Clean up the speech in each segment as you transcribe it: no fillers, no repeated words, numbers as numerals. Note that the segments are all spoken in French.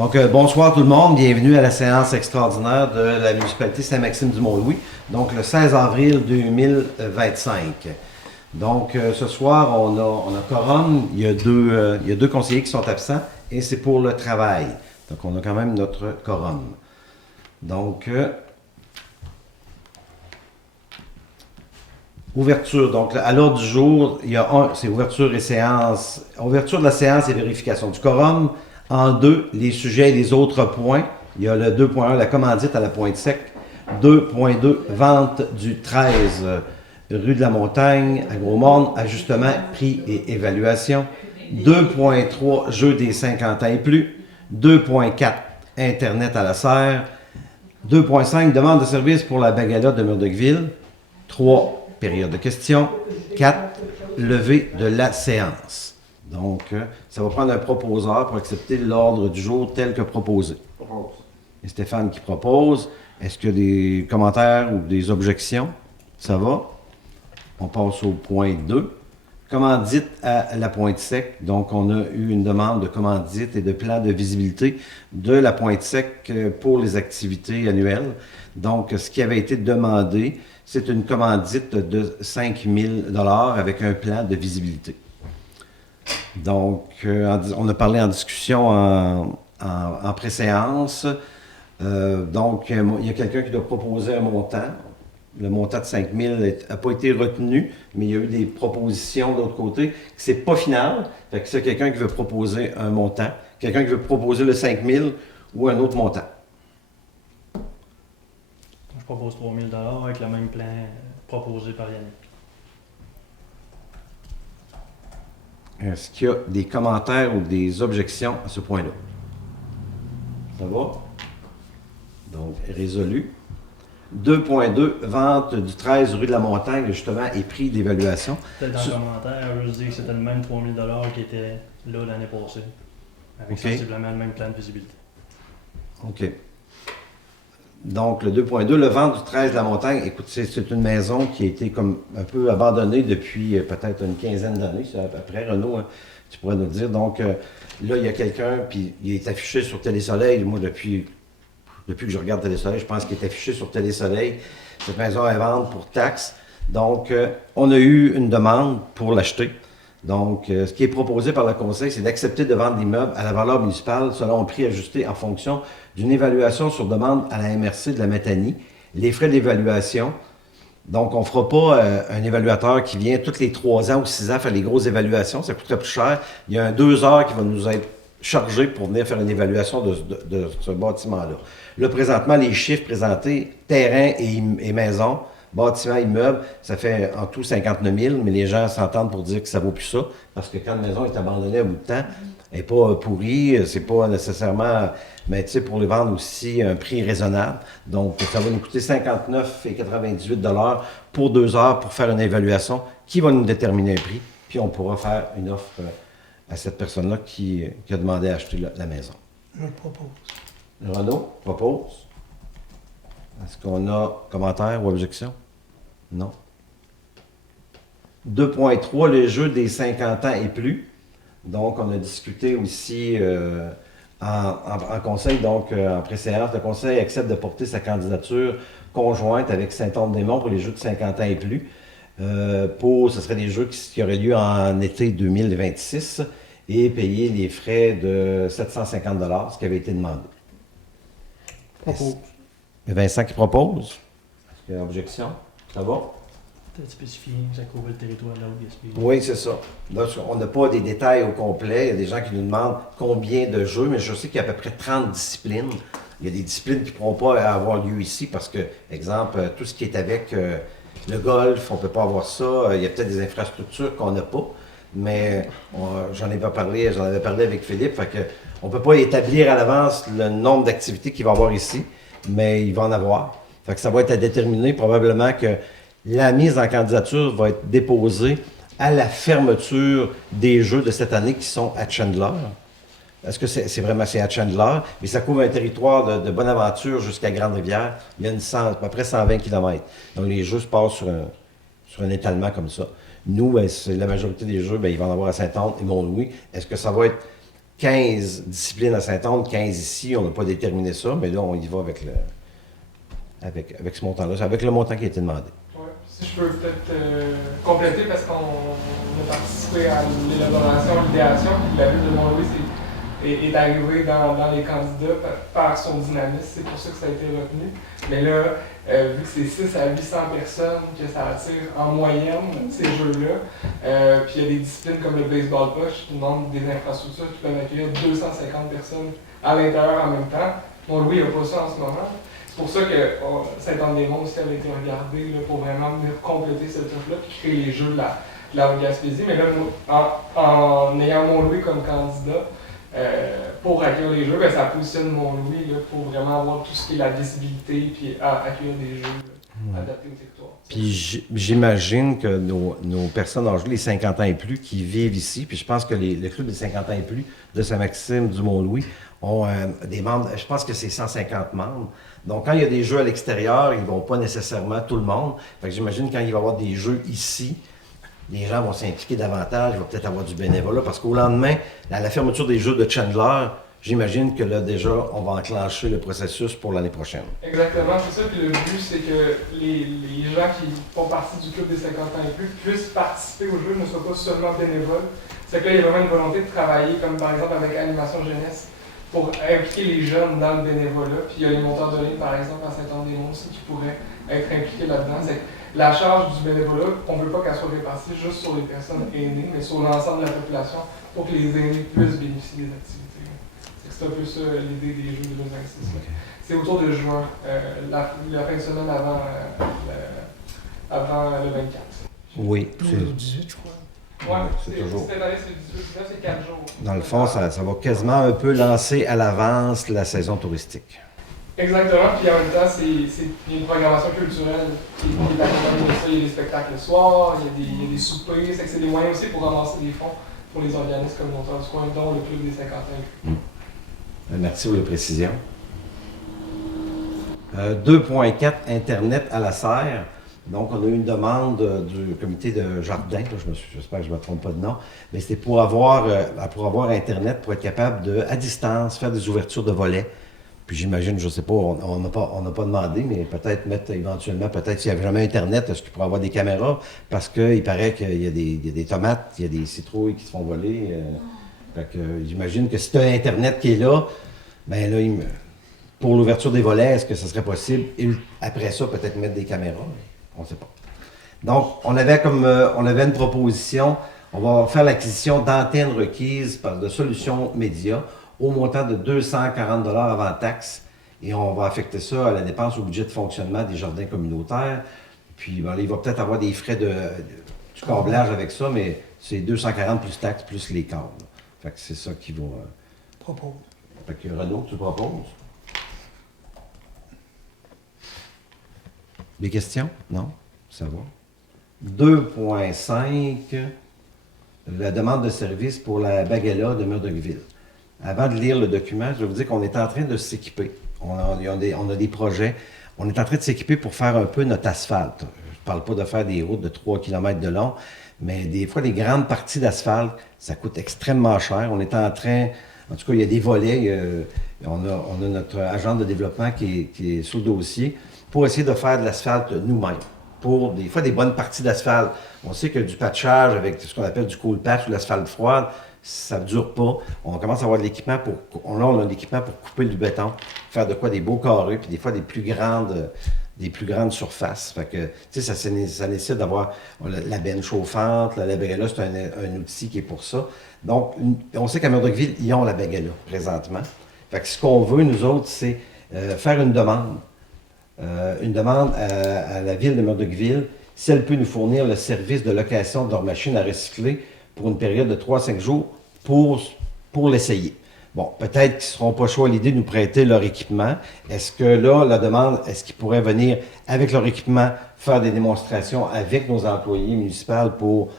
Donc, bonsoir tout le monde. Bienvenue à la séance extraordinaire de la municipalité Saint-Maxime-du-Mont-Louis. Donc, le 16 avril 2025. Donc, ce soir, on a quorum. Il y a deux conseillers qui sont absents et c'est pour le travail. Donc, on a quand même notre quorum. Donc, ouverture. Donc, à l'ordre du jour, il y a c'est ouverture et séance. Ouverture de la séance et vérification du quorum. En deux, les sujets et les autres points. Il y a le 2.1, la commandite à la Pointe-Sec. 2.2, vente du 13 rue de la Montagne à Gros-Morne, ajustement, prix et évaluation. 2.3, jeu des 50 ans et plus. 2.4, Internet à la serre. 2.5, demande de service pour la Bagala de Murdochville. 3, période de questions. 4, levée de la séance. Donc, ça va prendre un proposeur pour accepter l'ordre du jour tel que proposé. Et Stéphane qui propose. Est-ce qu'il y a des commentaires ou des objections? Ça va? On passe au point 2. Commandite à la Pointe-Sec. Donc, on a eu une demande de commandite et de plan de visibilité de la Pointe-Sec pour les activités annuelles. Donc, ce qui avait été demandé, c'est une commandite de 5 000 $ avec un plan de visibilité. Donc, on a parlé en discussion en préséance. Donc, il y a quelqu'un qui doit proposer un montant. Le montant de 5 000 n'a pas été retenu, mais il y a eu des propositions de l'autre côté. Ce n'est pas final. Fait que c'est quelqu'un qui veut proposer un montant, quelqu'un qui veut proposer le 5 000 ou un autre montant. Je propose 3 000 $ avec le même plan proposé par Yannick. Est-ce qu'il y a des commentaires ou des objections à ce point-là? Ça va? Donc, résolu. 2.2, vente du 13 rue de la Montagne, justement, et prix d'évaluation. Peut-être dans le commentaire, je dis que c'était le même 3 000 $ qui était là l'année passée. Avec sensiblement le même plan de visibilité. OK. Donc, le 2.2, le vente du 13 de la Montagne, écoute, c'est une maison qui a été comme un peu abandonnée depuis peut-être une quinzaine d'années. C'est à peu près, Renaud, hein, tu pourrais nous dire. Donc, là, il y a quelqu'un, puis il est affiché sur Télésoleil. Moi, depuis que je regarde Télésoleil, je pense qu'il est affiché sur Télésoleil. Cette maison est à vendre pour taxes. Donc, on a eu une demande pour l'acheter. Donc, ce qui est proposé par le conseil, c'est d'accepter de vendre l'immeuble à la valeur municipale selon un prix ajusté en fonction d'une évaluation sur demande à la MRC de la Matanie. Les frais d'évaluation. Donc, on ne fera pas un évaluateur qui vient tous les 3 ans ou 6 ans faire les grosses évaluations. Ça coûterait plus cher. Il y a un 2 heures qui va nous être chargé pour venir faire une évaluation de ce bâtiment-là. Là, présentement, les chiffres présentés, terrain et maison, bâtiment, immeuble, ça fait en tout 59 000, mais les gens s'entendent pour dire que ça vaut plus ça, parce que quand une maison est abandonnée à bout de temps, elle n'est pas pourrie, c'est pas nécessairement, mais tu sais, pour les vendre aussi un prix raisonnable. Donc, ça va nous coûter 59,98 $ pour 2 heures pour faire une évaluation qui va nous déterminer un prix, puis on pourra faire une offre à cette personne-là qui a demandé à acheter la maison. Je le propose. Renaud propose. Est-ce qu'on a commentaires ou objections? Non. 2.3, le jeu des 50 ans et plus. Donc, on a discuté aussi en conseil, donc en préséance, le conseil accepte de porter sa candidature conjointe avec Saint-Anne-des-Monts pour les jeux de 50 ans et plus. Ce serait des jeux qui auraient lieu en été 2026 et payer les frais de 750 $, ce qui avait été demandé. Propose. Vincent qui propose. Est-ce qu'il y a une objection? Ça va? Peut-être spécifié, ça couvre le territoire de la Haute-Gaspésie. Oui, c'est ça. Là, on n'a pas des détails au complet. Il y a des gens qui nous demandent combien de jeux, mais je sais qu'il y a à peu près 30 disciplines. Il y a des disciplines qui ne pourront pas avoir lieu ici parce que, exemple, tout ce qui est avec le golf, on ne peut pas avoir ça. Il y a peut-être des infrastructures qu'on n'a pas. Mais j'en avais parlé avec Philippe. Fait que on ne peut pas établir à l'avance le nombre d'activités qu'il va y avoir ici, mais il va en avoir. Fait que ça va être à déterminer. Probablement que la mise en candidature va être déposée à la fermeture des Jeux de cette année qui sont à Chandler. Est-ce que c'est vraiment à Chandler? Mais ça couvre un territoire de Bonaventure jusqu'à Grande-Rivière. Il y a à peu près 120 km. Donc les Jeux se passent sur un étalement comme ça. Nous, la majorité des Jeux, ils vont en avoir à Saint-Anne et Mont-Louis. Est-ce que ça va être 15 disciplines à Saint-Onge, 15 ici. On n'a pas déterminé ça, mais là, on y va avec ce montant-là, avec le montant qui a été demandé. Ouais. Si je peux peut-être compléter, parce qu'on a participé à l'élaboration, l'idéation, puis la ville de Mont-Louis est arrivée dans les candidats par son dynamisme. C'est pour ça que ça a été retenu. Mais là, vu que c'est 6 à 800 personnes que ça attire en moyenne, ces jeux-là, puis il y a des disciplines comme le baseball push qui demandent des infrastructures qui peuvent accueillir 250 personnes à l'intérieur en même temps. Mont-Louis n'a pas ça en ce moment. C'est pour ça que Saint-Anne-des-Monts aussi avait été regardé là, pour vraiment venir compléter ce truc-là puis créer les jeux de la Haute-Gaspésie. Mais là, en ayant Mont-Louis comme candidat, pour accueillir les jeux, ben, ça positionne Mont-Louis pour vraiment avoir tout ce qui est la visibilité puis accueillir des jeux adaptés au territoire. Puis j'imagine que nos personnes âgées, les 50 ans et plus, qui vivent ici, puis je pense que le club des 50 ans et plus de Saint-Maxime, du Mont-Louis, ont des membres, je pense que c'est 150 membres. Donc quand il y a des jeux à l'extérieur, ils ne vont pas nécessairement tout le monde. Fait que j'imagine quand il va y avoir des jeux ici, les gens vont s'impliquer davantage, il va peut-être avoir du bénévolat, parce qu'au lendemain, à la fermeture des Jeux de Chandler, j'imagine que là, déjà, on va enclencher le processus pour l'année prochaine. Exactement, c'est ça. Puis le but, c'est que les gens qui font partie du club des 50 ans et plus puissent participer aux Jeux, ne soient pas seulement bénévoles. C'est que là, il y a vraiment une volonté de travailler, comme par exemple avec Animation Jeunesse, pour impliquer les jeunes dans le bénévolat. Puis il y a les monteurs de ligne, par exemple, à Saint-Anne-des-Monts aussi, qui pourraient être impliqués là-dedans. La charge du bénévolat, on ne veut pas qu'elle soit répartie juste sur les personnes aînées, mais sur l'ensemble de la population pour que les aînés puissent bénéficier des activités. C'est un peu ça l'idée des Jeux de 2026. Okay. C'est autour de juin, la fin de semaine avant le 24. Oui. C'est le 18, je crois. Oui, c'est toujours. Cette année, c'est le 18, c'est 4 jours. Dans le fond, ça va quasiment un peu lancer à l'avance la saison touristique. Exactement, puis en même temps, il y a une programmation culturelle qui est accompagnée de ça. Il y a des spectacles le soir, il y a des soupers, c'est des moyens aussi pour ramasser des fonds pour les organismes communautaires du coin, dont le Club des 50 ans. Merci pour la précision. 2.4, Internet à la serre. Donc, on a eu une demande du comité de jardin, j'espère que je ne me trompe pas de nom, mais c'était pour avoir Internet, pour être capable à distance, faire des ouvertures de volets. Puis j'imagine, je ne sais pas, on n'a pas demandé, mais peut-être mettre éventuellement, peut-être s'il n'y avait jamais Internet, est-ce qu'il pourrait avoir des caméras? Parce qu'il paraît qu'il y a des tomates, il y a des citrouilles qui se font voler. Fait que j'imagine que si tu as Internet qui est là, bien là, pour l'ouverture des volets, est-ce que ce serait possible? Et après ça, peut-être mettre des caméras, on ne sait pas. Donc, on avait une proposition, on va faire l'acquisition d'antennes requises de Solutions Média au montant de 240 $ avant taxe, et on va affecter ça à la dépense au budget de fonctionnement des jardins communautaires. Puis ben, là, il va peut-être avoir des frais du câblage avec ça, mais c'est 240 plus taxes plus les câbles. Fait que c'est ça qui va... Propose. Fait que Renaud, tu proposes? Des questions? Non? Ça va. 2.5, la demande de service pour la Baguella de Murdochville. Avant de lire le document, je vais vous dire qu'on est en train de s'équiper. On a des projets. On est en train de s'équiper pour faire un peu notre asphalte. Je ne parle pas de faire des routes de 3 km de long, mais des fois, les grandes parties d'asphalte, ça coûte extrêmement cher. On est en train... En tout cas, il y a des volets. On a notre agent de développement qui est sur le dossier pour essayer de faire de l'asphalte nous-mêmes. Pour des fois des bonnes parties d'asphalte. On sait que du patchage avec ce qu'on appelle du cold patch ou l'asphalte froide, ça ne dure pas. On commence à avoir de l'équipement on a l'équipement pour couper du béton, faire de quoi des beaux carrés, puis des fois des plus grandes surfaces. Fait que, tu sais, ça nécessite d'avoir la benne chauffante. La Baguella, c'est un outil qui est pour ça. Donc, on sait qu'à Murdochville, ils ont la Baguella présentement. Fait que ce qu'on veut, nous autres, c'est faire une demande à la ville de Murdochville, si elle peut nous fournir le service de location de leur machine à recycler pour une période de 3 à 5 jours pour l'essayer. Bon, peut-être qu'ils ne seront pas chauds à l'idée de nous prêter leur équipement. Est-ce que là, la demande, est-ce qu'ils pourraient venir avec leur équipement faire des démonstrations avec nos employés municipaux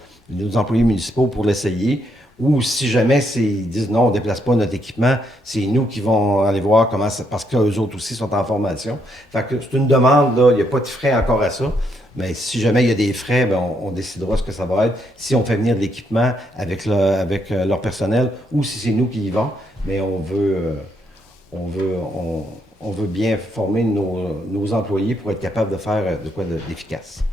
pour l'essayer? Ou si jamais ils disent non, on ne déplace pas notre équipement, c'est nous qui vont aller voir comment ça, parce qu'eux autres aussi sont en formation. Fait que c'est une demande, là, il n'y a pas de frais encore à ça. Mais si jamais il y a des frais, ben, on décidera ce que ça va être. Si on fait venir de l'équipement avec leur personnel ou si c'est nous qui y vont, mais on veut bien former nos employés pour être capables de faire de quoi d'efficace.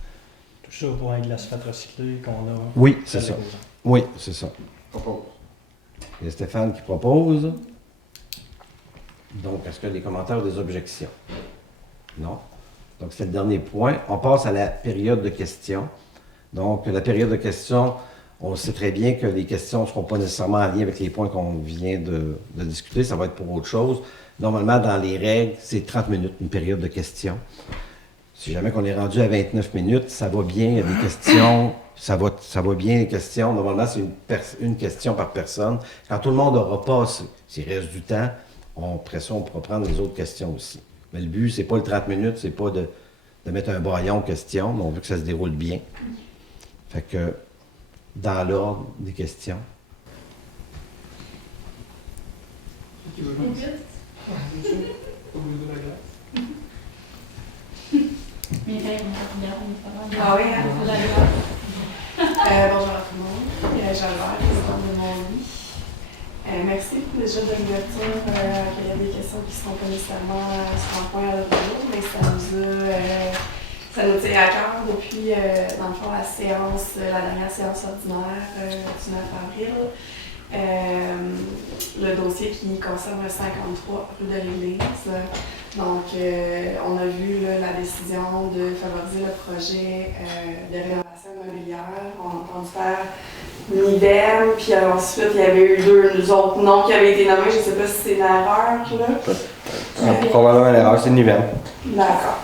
Tout ça pour un glace-fat recyclé qu'on a. Oui, c'est ça. déposant. Oui, c'est ça. Il y a Stéphane qui propose. Donc, est-ce qu'il y a des commentaires ou des objections? Non. Donc, c'est le dernier point. On passe à la période de questions. Donc, la période de questions, on sait très bien que les questions ne seront pas nécessairement en lien avec les points qu'on vient de discuter. Ça va être pour autre chose. Normalement, dans les règles, c'est 30 minutes, une période de questions. Si jamais qu'on est rendu à 29 minutes, ça va bien, il y a des questions, ça va bien les questions. Normalement, c'est une question par personne. Quand tout le monde aura passé, s'il reste du temps, après ça, on pourra prendre les autres questions aussi. Mais le but, c'est pas le 30 minutes, c'est pas de mettre un braillon questions, mais on veut que ça se déroule bien. Fait que, dans l'ordre des questions. Qui veut jouer? Ouais, c'est ça. Faut vous donner la glace. Ah oui, hein, faut aller voir. Bonjour à tout le monde. Jalbert, présidente de mon lit. Merci déjà de l'ouverture. Il y a des questions qui ne seront pas nécessairement sur un point à l'autre jour, mais ça nous tient à cœur depuis, dans le fond, la dernière séance ordinaire du 9 avril. Le dossier qui concerne le 53 rue de l'Église. Donc, on a vu là, la décision de favoriser le projet de rénovation immobilière. On a entendu faire Nivem, puis ensuite, il y avait eu deux autres noms qui avaient été nommés. Je ne sais pas si c'est une erreur, là. Probablement une erreur, c'est Nivem. D'accord.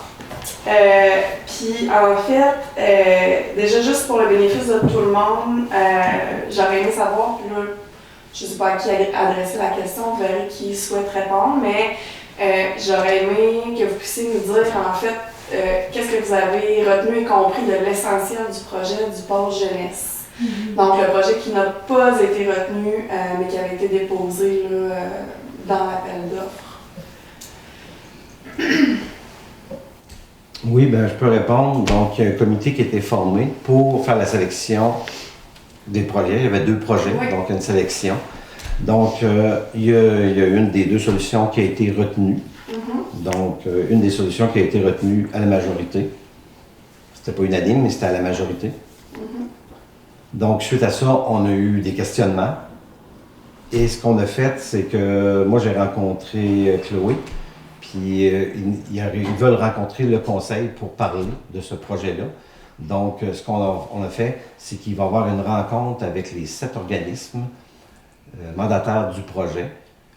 Puis en fait, déjà juste pour le bénéfice de tout le monde, j'aurais aimé savoir, puis là, je ne sais pas à qui adresser la question, vous verrez qui souhaite répondre, mais j'aurais aimé que vous puissiez nous dire en fait qu'est-ce que vous avez retenu et compris de l'essentiel du projet du pôle jeunesse. Donc le projet qui n'a pas été retenu, mais qui avait été déposé là, dans l'appel d'offres. Oui, ben je peux répondre. Donc, il y a un comité qui a été formé pour faire la sélection des projets. Il y avait 2 projets, Oui. donc une sélection. Donc, il y a une des 2 solutions qui a été retenue. Donc, une des solutions qui a été retenue à la majorité. C'était pas unanime, mais c'était à la majorité. Donc, suite à ça, on a eu des questionnements. Et ce qu'on a fait, c'est que moi, j'ai rencontré Chloé. Puis ils veulent rencontrer le conseil pour parler de ce projet-là. Donc, ce qu'on a fait, c'est qu'il va y avoir une rencontre avec les 7 organismes mandataires du projet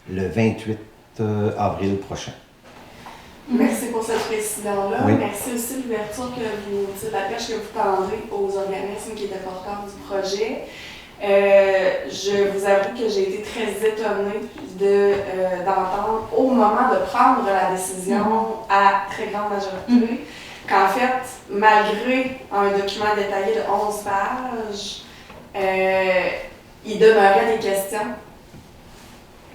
le 28 avril prochain. Merci pour cette précision-là. Oui. Merci aussi de l'ouverture de la pêche que vous tendez aux organismes qui étaient porteurs du projet. Je vous avoue que j'ai été très étonnée d'entendre au moment de prendre la décision à très grande majorité qu'en fait, malgré un document détaillé de 11 pages, il demeurait des questions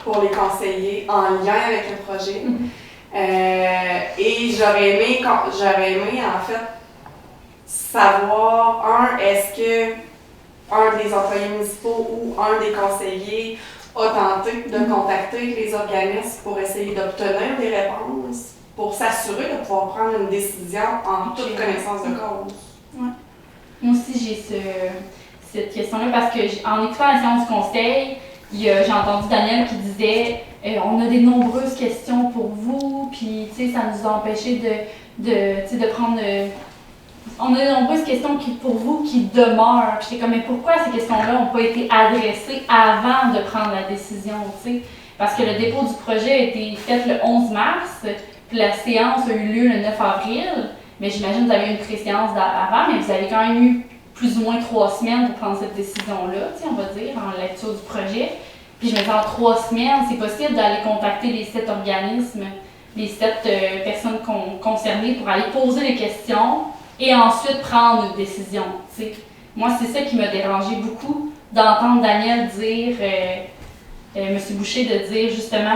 pour les conseillers en lien avec le projet. Et j'aurais aimé en fait savoir, est-ce que un des employés municipaux ou un des conseillers a tenté de contacter les organismes pour essayer d'obtenir des réponses, pour s'assurer de pouvoir prendre une décision en toute connaissance de cause. Ouais. Moi aussi, j'ai cette question-là parce que en écoutant la séance conseil, j'ai entendu Daniel qui disait on a des nombreuses questions pour vous, puis ça nous a empêché de prendre. On a de nombreuses questions pour vous qui demeurent. Puis j'étais comme, mais pourquoi ces questions-là n'ont pas été adressées avant de prendre la décision, t'sais? Parce que le dépôt du projet a été fait le 11 mars, puis la séance a eu lieu le 9 avril. Mais j'imagine que vous avez eu une pré-séance avant, mais vous avez quand même eu plus ou moins 3 semaines pour prendre cette décision-là, on va dire, en lecture du projet. Puis je me dis, en 3 semaines, c'est possible d'aller contacter les 7 organismes, les 7 personnes concernées pour aller poser les questions et ensuite prendre une décision. T'sais. Moi, c'est ça qui m'a dérangé beaucoup, d'entendre Daniel dire M. Boucher de dire justement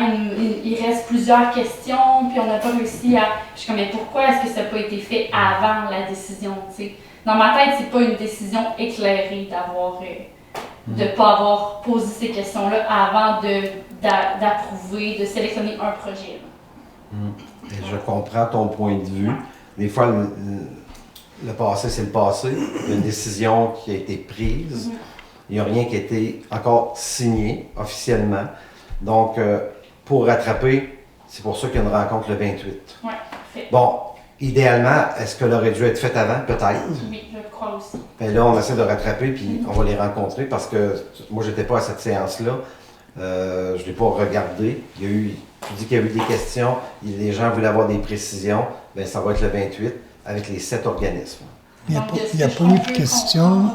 il reste plusieurs questions, puis on n'a pas réussi à. Je suis comme, mais pourquoi est-ce que ça n'a pas été fait avant la décision, tu sais? Dans ma tête, c'est pas une décision éclairée d'avoir. De ne pas avoir posé ces questions-là avant d'approuver, de sélectionner un projet. Et je comprends ton point de vue. Des fois, le passé, c'est le passé. Il y a une décision qui a été prise. Il n'y a rien qui a été encore signé officiellement. Donc, pour rattraper, c'est pour ça qu'il y a une rencontre le 28. Oui, parfait. Bon, idéalement, est-ce qu'elle aurait dû être faite avant? Peut-être. Oui, je crois aussi. Ben là, on essaie de rattraper, puis on va les rencontrer parce que moi, j'étais pas à cette séance-là. Je ne l'ai pas regardé. Tu dis qu'il y a eu des questions, les gens voulaient avoir des précisions. Bien, ça va être le 28 avec les 7 organismes. Il n'y a pas eu de question.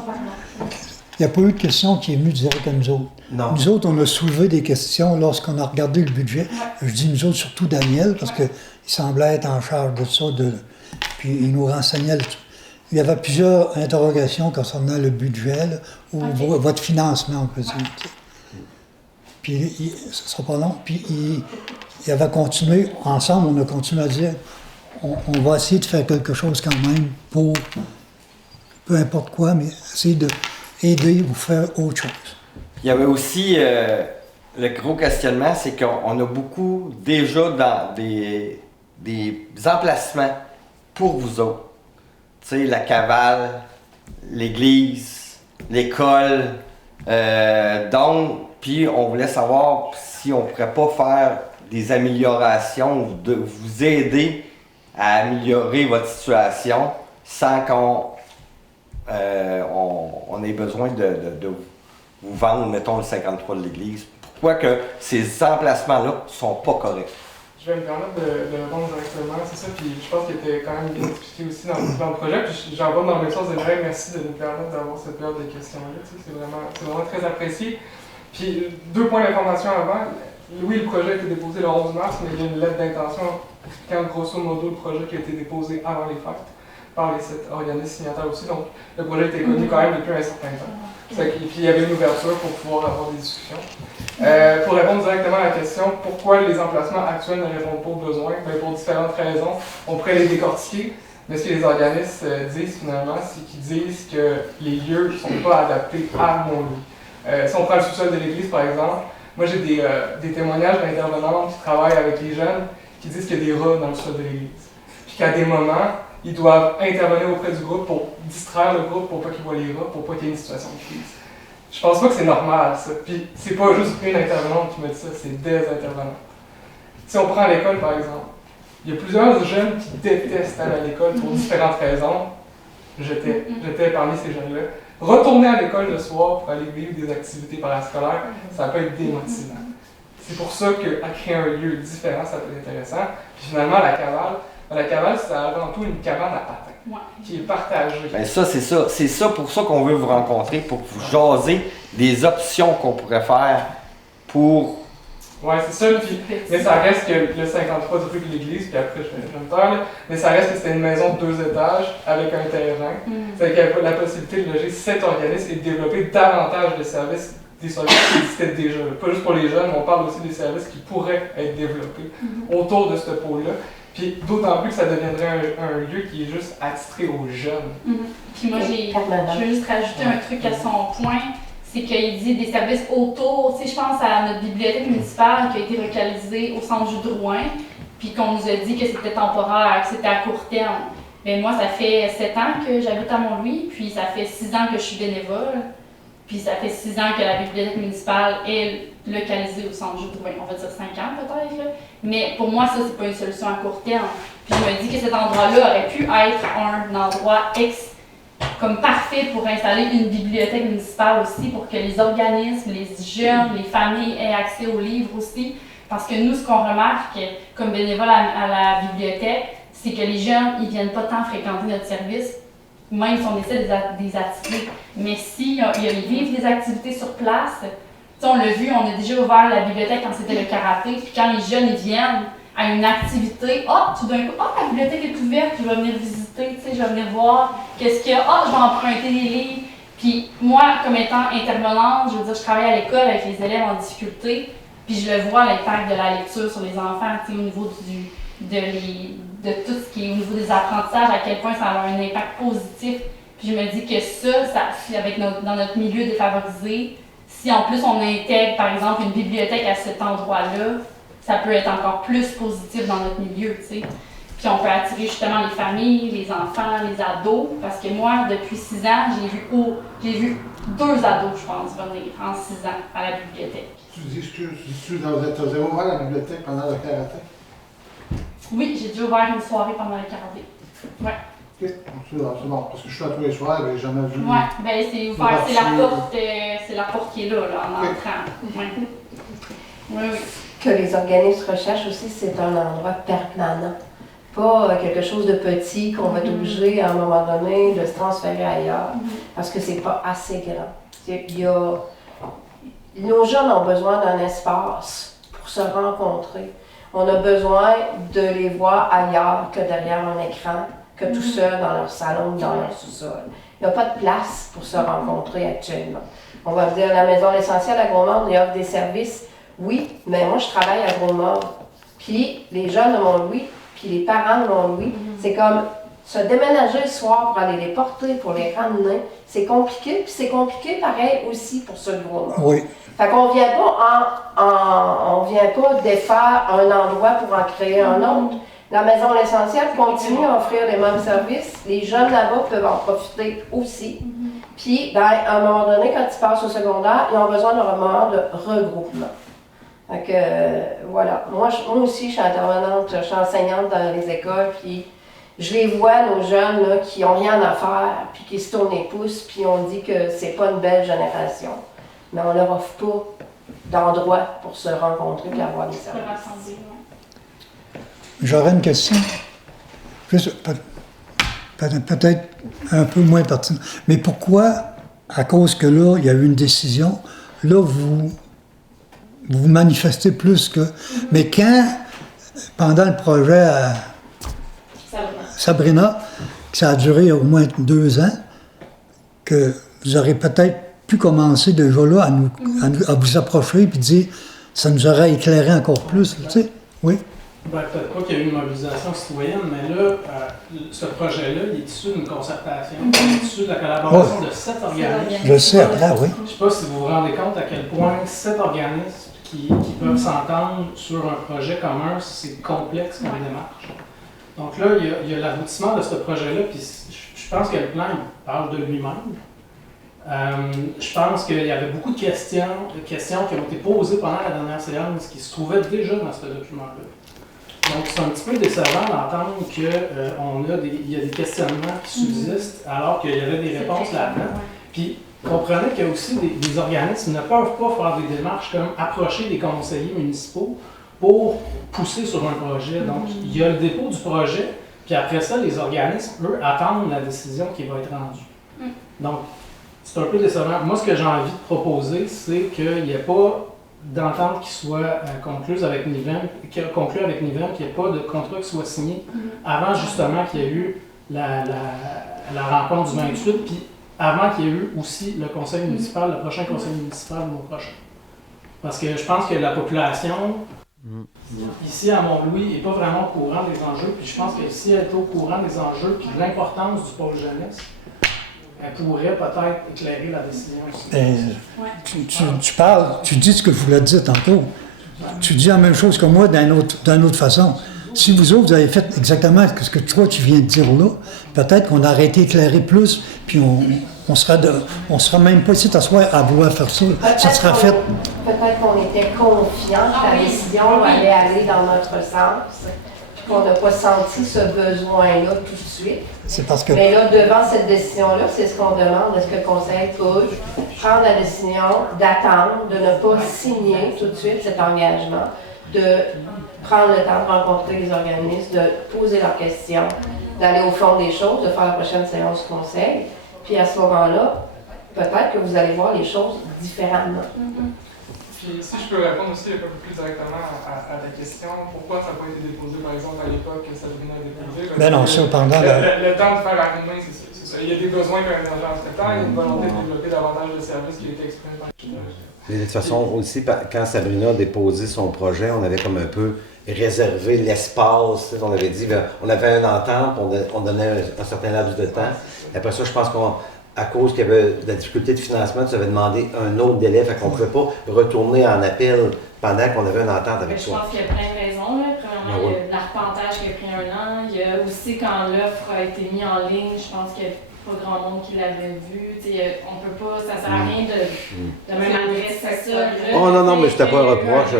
Il n'y a pas eu de question qui est venue direct à nous autres. Non. Nous autres, on a soulevé des questions lorsqu'on a regardé le budget. Je dis nous autres, surtout Daniel, parce qu'il semblait être en charge de ça. Puis il nous renseignait. Il y avait plusieurs interrogations concernant le budget, là, ou votre financement, on peut dire. Puis, ce ne sera pas long. Puis, il avait continué, ensemble, on a continué à dire on va essayer de faire quelque chose quand même pour, peu importe quoi, mais essayer d'aider ou faire autre chose. Il y avait aussi le gros questionnement, c'est qu'on a beaucoup déjà dans des emplacements pour vous autres. Tu sais, la cavale, l'église, l'école. Donc, puis on voulait savoir si on ne pourrait pas faire des améliorations ou de vous aider à améliorer votre situation sans qu'on on ait besoin de vous vendre, mettons, le 53 de l'église. Pourquoi que ces emplacements-là ne sont pas corrects? Je vais me permettre de répondre directement, c'est ça, puis je pense qu'il était quand même bien expliqué aussi dans le projet, puis j'en vais dans le même sens de vrai, merci de nous permettre d'avoir cette période de questions-là, tu sais, c'est vraiment très apprécié. Puis 2 points d'information avant, oui, le projet a été déposé le 11 mars, mais il y a une lettre d'intention expliquant grosso modo le projet qui a été déposé avant les fêtes par les 7 organismes signataires aussi, donc le projet était connu quand même depuis un certain temps. Et puis il y avait une ouverture pour pouvoir avoir des discussions. Pour répondre directement à la question, pourquoi les emplacements actuels ne répondent pas aux besoins? Bien, pour différentes raisons. On pourrait les décortiquer, mais ce que les organismes disent finalement, c'est qu'ils disent que les lieux ne sont pas adaptés à Montlouis. Si on prend le sous-sol de l'église par exemple, moi j'ai des témoignages d'intervenants qui travaillent avec les jeunes qui disent qu'il y a des rats dans le sous-sol de l'église. Puis qu'à des moments, ils doivent intervenir auprès du groupe pour distraire le groupe, pour pas qu'ils voient les rats, pour pas qu'il y ait une situation de crise. Je pense pas que c'est normal, ça. Puis c'est pas juste une intervenante qui me dit ça, c'est des intervenants. Si on prend l'école, par exemple, il y a plusieurs jeunes qui détestent aller à l'école pour différentes raisons. J'étais parmi ces jeunes-là. Retourner à l'école le soir pour aller vivre des activités parascolaires, ça peut être démotivant. C'est pour ça qu'à créer un lieu différent, ça peut être intéressant. Puis finalement, la cavale, c'est avant tout une cabane à patins, qui est partagée. Bien ça, c'est ça. C'est ça pour ça qu'on veut vous rencontrer, pour vous jaser des options qu'on pourrait faire pour... Oui, c'est ça. Puis, mais ça reste que le 53 du rue de l'église, puis après, je vais me taire, mais ça reste que c'était une maison de 2 étages avec un terrain. C'est-à-dire qu'il y avait la possibilité de loger 7 organismes et de développer davantage de services, des services qui existaient déjà. Pas juste pour les jeunes, mais on parle aussi des services qui pourraient être développés autour de ce pôle-là. Puis d'autant plus que ça deviendrait un lieu qui est juste attitré aux jeunes. Puis moi, je veux juste rajouter un truc à son point, c'est qu'il dit des services autour. Tu sais, je pense à notre bibliothèque municipale qui a été localisée au centre Jules Drouin, puis qu'on nous a dit que c'était temporaire, que c'était à court terme. Mais moi, ça fait 7 ans que j'habite à Mont-Louis, puis ça fait 6 ans que je suis bénévole. Puis ça fait 6 ans que la bibliothèque municipale est localisée au centre Jules Drouin. On va dire 5 ans peut-être, là. Mais pour moi, ça, c'est pas une solution à court terme. Puis je me dis que cet endroit-là aurait pu être un endroit comme parfait pour installer une bibliothèque municipale aussi, pour que les organismes, les jeunes, les familles aient accès aux livres aussi. Parce que nous, ce qu'on remarque comme bénévole à la bibliothèque, c'est que les jeunes, ils viennent pas tant fréquenter notre service, même si on essaie de les attirer. Mais s'il y a des activités sur place, on l'a vu, on a déjà ouvert la bibliothèque quand c'était le karaté, puis quand les jeunes ils viennent à une activité, tout d'un coup, la bibliothèque est ouverte, je vais venir visiter, je vais venir voir qu'est-ce qu'il y a, je vais emprunter des livres. Puis moi, comme étant intervenante, je veux dire, je travaille à l'école avec les élèves en difficulté, Puis je le vois, l'impact de la lecture sur les enfants, tu sais, au niveau de tout ce qui est au niveau des apprentissages, à quel point ça a un impact positif. Puis je me dis que si dans notre milieu défavorisé, si en plus on intègre par exemple une bibliothèque à cet endroit-là, ça peut être encore plus positif dans notre milieu, tu sais. Puis on peut attirer justement les familles, les enfants, les ados, parce que moi, depuis 6 ans, j'ai vu 2 ados, je pense, venir en 6 ans à la bibliothèque. Tu as ouvert la bibliothèque pendant le karaté? Oui, j'ai déjà ouvert une soirée pendant le karaté. Ouais. Ok, c'est bon, parce que je suis là tous les soirs et j'ai jamais vu. Ouais, ben c'est ouvert, c'est la porte qui est là, en entrant. Ouais. Oui, oui. Que les organismes recherchent aussi, c'est un endroit permanent. Pas quelque chose de petit qu'on va être obligé à un moment donné de se transférer ailleurs parce que c'est pas assez grand. Nos jeunes ont besoin d'un espace pour se rencontrer. On a besoin de les voir ailleurs que derrière un écran, que tout seul dans leur salon ou dans leur sous-sol. Il n'y a pas de place pour se rencontrer actuellement. On va dire la maison L'Essentiel à Gros-Morne, il offre des services. Oui, mais moi je travaille à Gros-Morne. Puis les jeunes de Mont-Louis, puis les parents de Mont-Louis, c'est comme se déménager le soir pour aller les porter, pour les ramener. C'est compliqué, puis c'est compliqué pareil aussi pour ceux de Gros-Morne. Oui. Fait qu'on vient pas défaire un endroit pour en créer un autre. La maison L'Essentiel continue à offrir les mêmes services. Les jeunes là-bas peuvent en profiter aussi. Puis, à un moment donné, quand ils passent au secondaire, ils ont besoin d'un moment de regroupement. Fait que, voilà. Moi aussi, je suis intervenante, je suis enseignante dans les écoles, puis je les vois, nos jeunes, là, qui n'ont rien à faire, puis qui se tournent les pouces, puis on dit que c'est pas une belle génération. Mais on leur offre pas d'endroit pour se rencontrer et avoir des services. J'aurais une question. Peut-être un peu moins pertinente. Mais pourquoi, à cause que là, il y a eu une décision, là, vous manifestez plus que... Mais quand, pendant le projet à Sabrina, que ça a duré au moins 2 ans, que vous aurez peut-être pu commencer déjà là à vous approcher et dire ça nous aurait éclairé encore plus, tu sais? Oui? Ben, peut-être pas qu'il y a eu une mobilisation citoyenne, mais là, ce projet-là, il est issu d'une concertation, il est issu de la collaboration de 7 organismes. Je sais, là, oui. Je ne sais pas si vous vous rendez compte à quel point 7 organismes qui peuvent s'entendre sur un projet commun, c'est complexe comme démarche. Donc là, il y a l'aboutissement de ce projet-là, puis je pense que le plan il parle de lui-même. Je pense qu'il y avait beaucoup de questions qui ont été posées pendant la dernière séance qui se trouvaient déjà dans ce document-là. Donc c'est un petit peu décevant d'entendre qu'il y a des questionnements qui subsistent alors qu'il y avait des réponses là-dedans. Puis comprenez qu'il y a aussi des organismes qui ne peuvent pas faire des démarches comme approcher des conseillers municipaux pour pousser sur un projet. Donc il y a le dépôt du projet, puis après ça, les organismes, eux, attendent la décision qui va être rendue. Donc c'est un peu décevant. Moi, ce que j'ai envie de proposer, c'est qu'il n'y ait pas d'entente qui soit conclue avec Nivem, qu'il n'y ait pas de contrat qui soit signé avant justement qu'il y ait eu la rencontre du 28, puis avant qu'il y ait eu aussi le conseil municipal, le prochain conseil municipal le mois prochain. Parce que je pense que la population, ici à Mont-Louis, n'est pas vraiment au courant des enjeux, puis je pense que si elle est au courant des enjeux puis de l'importance du pôle jeunesse, elle pourrait peut-être éclairer la décision aussi. Tu dis ce que je voulais dire tantôt. Tu dis la même chose que moi d'une autre façon. Si vous autres, vous avez fait exactement ce que toi tu viens de dire là, peut-être qu'on aurait été éclairé plus, puis on sera même pas ici t'asseoir à vouloir faire ça. Ça sera fait. Peut-être qu'on était confiants que la décision allait aller dans notre sens. On n'a pas senti ce besoin-là tout de suite. C'est parce que... Mais là, devant cette décision-là, c'est ce qu'on demande. Est-ce que le conseil peut prendre la décision d'attendre, de ne pas signer tout de suite cet engagement, de prendre le temps de rencontrer les organismes, de poser leurs questions, d'aller au fond des choses, de faire la prochaine séance du conseil. Puis à ce moment-là, peut-être que vous allez voir les choses différemment. Puis si je peux répondre aussi un peu plus directement à ta question, pourquoi ça n'a pas été déposé, par exemple, à l'époque que Sabrina a déposé? Ben non, ça, pendant le temps de faire arriver, c'est il y a des besoins qui ont émergé entre-temps, il y a une volonté de développer davantage de services qui a été exprimée par les gens. Mais de toute façon, aussi, quand Sabrina a déposé son projet, on avait comme un peu réservé l'espace. Tu sais, on avait dit, on avait une entente, on donnait un certain laps de temps. Après ça, je pense qu'à cause qu'il y avait de la difficulté de financement, tu avais demandé un autre délai, fait qu'on ne pouvait pas retourner en appel pendant qu'on avait une entente avec Je toi. pense qu'il y a plein de raisons. Là. Premièrement, il y a l'arpentage qui a pris 1 an. Il y a aussi quand l'offre a été mise en ligne, je pense qu'il y a pas grand monde qui l'avait vu. On peut pas, ça sert à rien de même adresser ça. Oh non, mais c'était pas un reproche.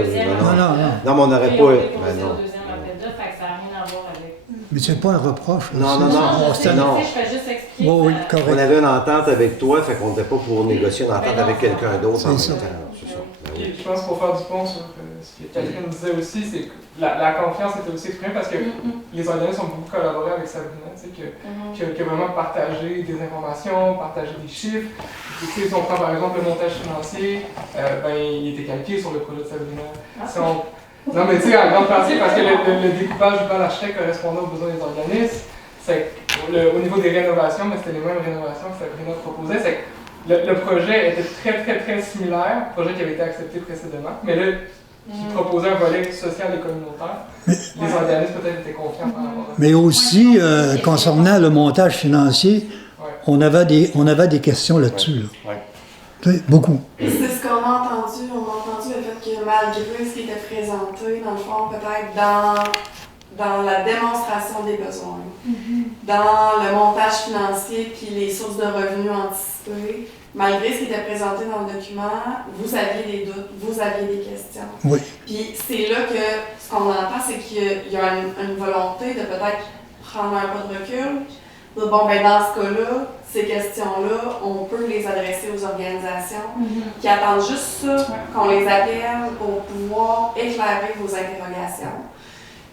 Non, mais on n'aurait pas. Ben non. Deuxième appel d'offres, fait que ça n'a rien à voir avec. Mais c'est pas un reproche. Non. Je fais juste expliquer. Oui, correct. On avait une entente avec toi, fait qu'on n'était pas pour négocier une entente avec quelqu'un d'autre en même temps. C'est ça. Puis, je pense qu'il faut faire du pont sur ce que Catherine disait aussi, c'est que la confiance était aussi exprimée parce que les organismes ont beaucoup collaboré avec Sabrina, qui a vraiment partagé des informations, partagé des chiffres. Si on prend par exemple le montage financier, il était calqué sur le projet de Sabrina. Non mais tu sais, en grande partie, parce que le découpage du plan d'architecte correspondait aux besoins des organismes, au niveau des rénovations, mais c'était les mêmes rénovations que Sabrina proposait, c'est que le projet était très similaire au projet qui avait été accepté précédemment, mais là, qui proposait un volet social et communautaire. Les organismes peut-être étaient confiants par rapport à ça. Mais aussi, concernant le montage financier, on avait des questions là-dessus. Là. Beaucoup. C'est ce qu'on a entendu. On a entendu le fait que malgré ce qui était présenté, dans le fond, peut-être dans la démonstration des besoins, dans le montage financier puis les sources de revenus anticipées, malgré ce qui était présenté dans le document, vous aviez des doutes, vous aviez des questions. Oui. Puis c'est là que ce qu'on entend, c'est qu'il y a une volonté de peut-être prendre un pas de recul. De, bon, ben dans ce cas-là, ces questions-là, on peut les adresser aux organisations qui attendent juste ça, qu'on les appelle pour pouvoir éclairer vos interrogations.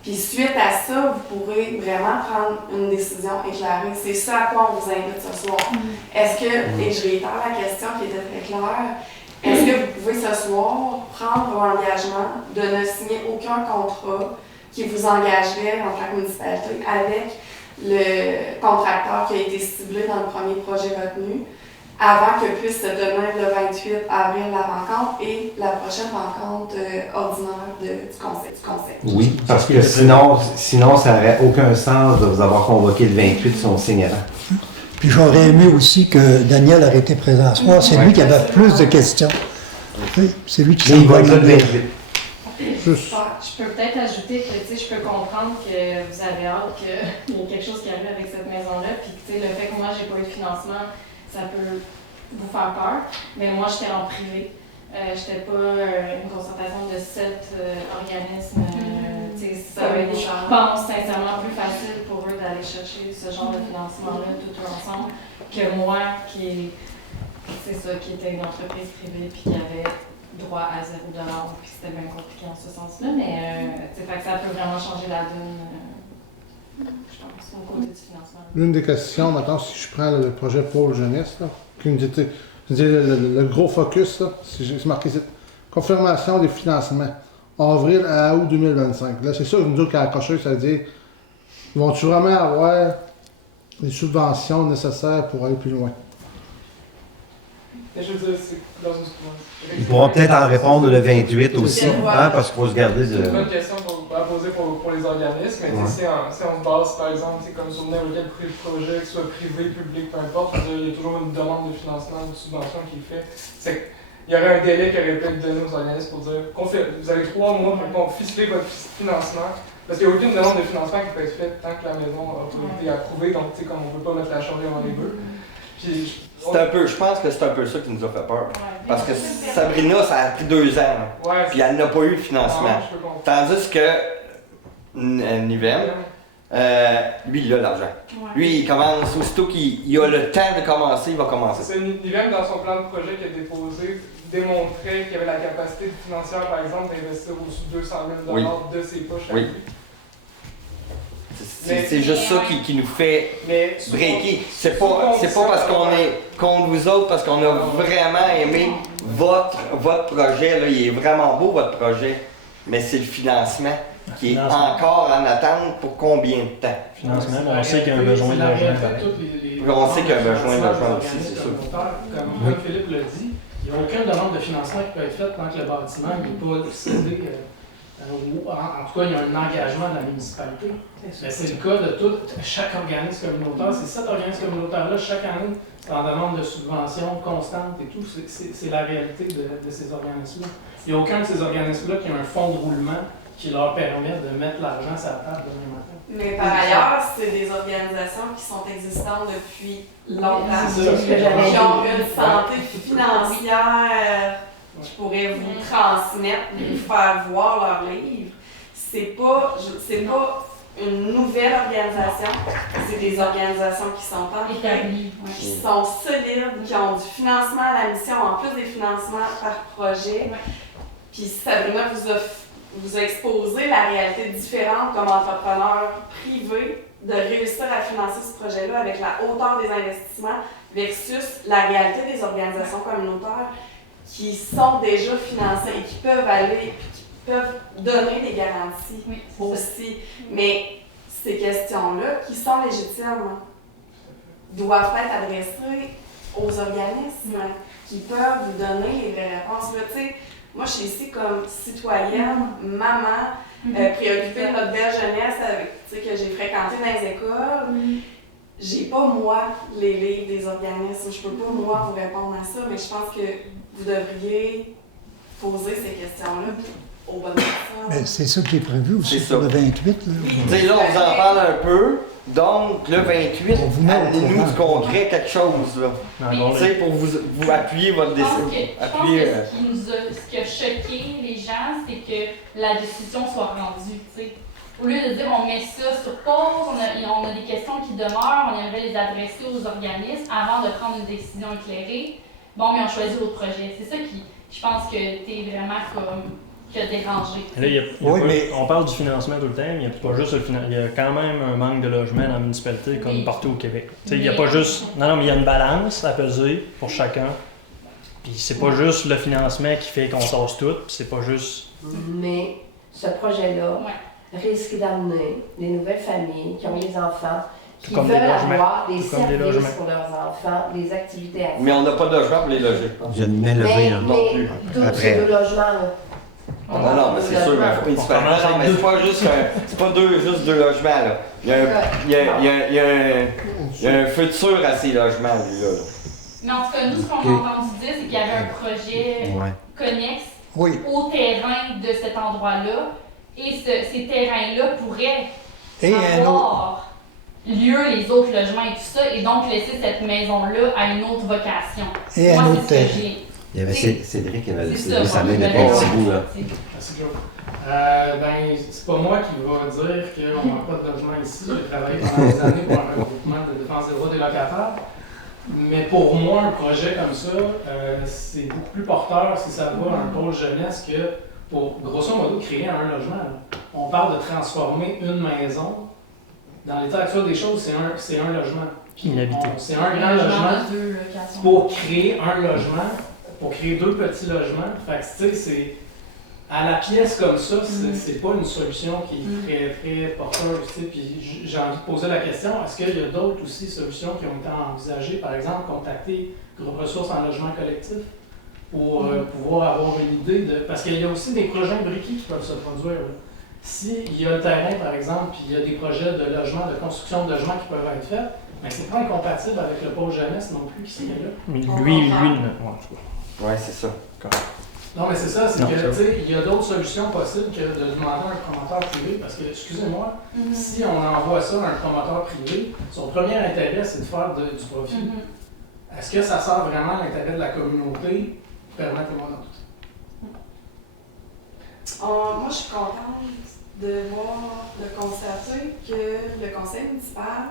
Puis suite à ça, vous pourrez vraiment prendre une décision éclairée. C'est ça à quoi on vous invite ce soir. Est-ce que, et je réitère la question qui était très claire, est-ce que vous pouvez ce soir prendre l'engagement de ne signer aucun contrat qui vous engagerait en tant que municipalité avec le contracteur qui a été ciblé dans le premier projet retenu, avant que puisse se tenir le 28 avril la rencontre et la prochaine rencontre ordinaire du conseil. Oui, parce que sinon ça n'aurait aucun sens de vous avoir convoqué le 28 si on signe avant. Puis j'aurais aimé aussi que Daniel ait été présent ce soir. C'est lui qui avait plus de questions. C'est lui qui s'en va le 28. Je peux peut-être ajouter que je peux comprendre que vous avez hâte qu'il y ait quelque chose qui arrive avec cette maison-là, puis que le fait que moi j'ai pas eu de financement, ça peut vous faire peur. Mais moi j'étais en privé. J'étais pas une concertation de 7 organismes. Ça va être, je pense, sincèrement plus facile pour eux d'aller chercher ce genre de financement-là tout ensemble que moi qui était une entreprise privée puis qui avait droit à 0$, puis c'était bien compliqué en ce sens-là, mais fait que ça peut vraiment changer la donne, je pense, au côté du financement. L'une des questions, maintenant, si je prends le projet Pôle Jeunesse, là, qui nous dit le gros focus, là, c'est marqué ici, confirmation des financements, avril à août 2025. Là, c'est ça que nous autres qui a accroché, c'est-à-dire, vont-tu vraiment avoir les subventions nécessaires pour aller plus loin? Et je veux dire, c'est dans une Ils pourront peut-être en répondre le 28 aussi, parce qu'il faut se garder de... C'est une bonne question à poser pour les organismes, mais si on se base, par exemple, comme sur n'importe quel projet, que ce soit privé, public, peu importe, il y a toujours une demande de financement, une subvention qui est faite. Il y aurait un délai qui aurait pu être donné aux organismes pour dire vous avez 3 mois pour ficeler votre financement, parce qu'il n'y a aucune demande de financement qui peut être faite tant que la maison a été approuvée, donc comme on ne peut pas mettre la charrue avant les bœufs. Je pense que c'est un peu ça qui nous a fait peur. Parce que Sabrina, ça a pris 2 ans. Puis elle n'a pas eu le financement. Tandis que Nivem, lui, il a l'argent. Lui, il commence, aussitôt qu'il a le temps de commencer, il va commencer. C'est Nivem, dans son plan de projet qu'il a déposé, démontrait qu'il avait la capacité financière, par exemple, d'investir au-dessus de 200 000$ de ses poches à lui. C'est juste ça qui nous fait breaker. C'est pas parce qu'on est contre vous autres, parce qu'on a vraiment aimé votre projet. Là, il est vraiment beau, votre projet. Mais c'est le financement qui est Financement. encore en attente pour combien de temps? Financement, C'est on la sait qu'il y a un réalité, besoin c'est de la logement. réalité de pareil. toutes les On sait qu'il y a un besoin de financements logement des aussi, c'est organismes sûr. communautaires. Comme Philippe l'a dit, il n'y a aucune demande de financement qui peut être faite tant que le bâtiment n'est pas cédé. En tout cas, il y a un engagement de la municipalité. Mais c'est le cas de chaque organisme communautaire. Ces 7 organismes communautaires-là, chaque année, c'est en demande de subventions constantes et tout. C'est la réalité de ces organismes-là. Il n'y a aucun de ces organismes-là qui a un fonds de roulement qui leur permet de mettre l'argent sur la table demain matin. Mais par ailleurs, c'est des organisations qui sont existantes depuis longtemps, C'est ça, qui ont une santé financière qui pourrait vous transmettre, vous faire voir leurs livres. C'est pas une nouvelle organisation, c'est des organisations qui sont Établi, qui sont solides, qui ont du financement à la mission, en plus des financements par projet. Puis Sabrina vous a exposé la réalité différente comme entrepreneur privé de réussir à financer ce projet-là avec la hauteur des investissements versus la réalité des organisations communautaires qui sont déjà financées et qui peuvent aller, qui peuvent donner des garanties aussi. Mais ces questions-là, qui sont légitimes, doivent être adressées aux organismes qui peuvent vous donner les vraies réponses. Là, moi, je suis ici comme citoyenne, maman, préoccupée de notre belle jeunesse que j'ai fréquenté dans les écoles. J'ai pas, moi, les livres des organismes. Je peux pas, moi, vous répondre à ça, mais je pense que vous devriez poser ces questions-là aux bonnes personnes. Ben, c'est ça qui est prévu aussi C'est pour ça. le 28. Là. Tu sais, là, on vous en parle un peu. Donc, le 28, On vous met au amenez-nous courant. du concret, quelque chose, là. Encore Tu sais, pour vous appuyer votre Je pense décision. que Appuyer, ce qui a choqué les gens, c'est que la décision soit rendue, tu sais. Au lieu de dire on met ça sur pause, on a des questions qui demeurent, on aimerait les adresser aux organismes avant de prendre une décision éclairée. Bon, mais on choisit l'autre projet. C'est ça qui, je pense que t'es vraiment comme, qui a dérangé. Là, Oui, mais- on parle du financement tout le temps, mais il n'y a pas juste le financement. Il y a quand même un manque de logement dans la municipalité, comme Oui. partout au Québec. Tu sais, il n'y a Mais- pas juste. Non, mais il y a une balance à peser pour chacun. Puis c'est pas juste le financement qui fait qu'on tasse tout, puis c'est pas juste. Mais ce projet-là Ouais. risque d'amener des nouvelles familles qui ont des enfants, qui Comme des veulent logements. avoir des Tout comme des services logements. pour leurs enfants, des activités à faire. Mais on n'a pas de logement pour les loger. Je l'ai levé. Hein. non plus. d'où Après. ces 2 logements là? Non, non, mais c'est sûr, mais faut pas On commence non, mais avec c'est pas juste c'est pas juste deux logements, là. Il y a un futur à ces logements, lui, là. Mais en tout cas, nous, ce qu'on a entendu dire, c'est qu'il y avait un projet Ouais. connexe Oui. au terrain de cet endroit-là. Et ces terrains-là pourraient Et un autre. avoir lieu les autres logements et tout ça, et donc laisser cette maison-là à une autre vocation. Et Moi, un c'est autre ce que terrain. j'ai. Il y avait Cédric qui avait C'est levé ça, sa moi, main je depuis un l'avais petit dit. bout, là. Merci, Joe. C'est pas moi qui va dire qu'on n'a pas de logement ici. J'ai travaillé pendant des années pour un regroupement de défense des droits des locataires. Mais pour moi, un projet comme ça, c'est beaucoup plus porteur si ça va à un pôle jeunesse que pour, grosso modo, créer un logement. Là. On parle de transformer une maison. Dans l'état actuel des choses, c'est un logement. Inhabité. C'est un grand logement de 2 locations. pour créer un logement, pour créer 2 petits logements. Fait que, tu sais, c'est... À la pièce comme ça, c'est pas une solution qui est très, très porteuse. Tu sais. Puis j'ai envie de poser la question, est-ce qu'il y a d'autres aussi solutions qui ont été envisagées? Par exemple, contacter Groupe Ressources en logement collectif pour pouvoir avoir une idée de... Parce qu'il y a aussi des projets briqués qui peuvent se produire. Là. S'il y a le terrain, par exemple, puis il y a des projets de logement, de construction de logements qui peuvent être faits, mais c'est pas incompatible avec le pôle jeunesse non plus qui serait là. Mais lui, non. Ouais, c'est ça. Non, mais c'est ça, c'est Non, que, ça tu sais, il y a d'autres solutions possibles que de demander à un promoteur privé, parce que, excusez-moi, si on envoie ça à un promoteur privé, son premier intérêt, c'est de faire du profit. Est-ce que ça sert vraiment à l'intérêt de la communauté? Permettez-moi d'en douter. Moi, je suis contente de constater que le conseil municipal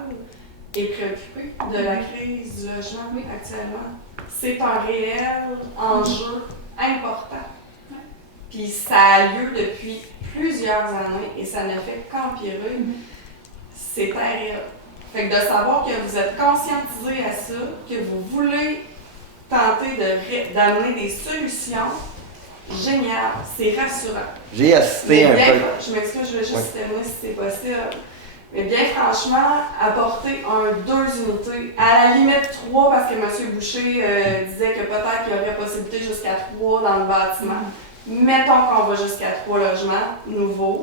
est préoccupé de la crise du logement actuellement. C'est un réel enjeu important. Puis ça a lieu depuis plusieurs années et ça ne fait qu'empirer. C'est terrible. Fait que de savoir que vous êtes conscientisé à ça, que vous voulez tenter d'amener des solutions, génial, c'est rassurant. J'ai assisté un peu. Je m'excuse, je vais juste terminer si c'est possible. Mais bien franchement, apporter 2 unités, à la limite 3, parce que M. Boucher disait que peut-être qu'il y aurait possibilité jusqu'à 3 dans le bâtiment. Mettons qu'on va jusqu'à 3 logements nouveaux.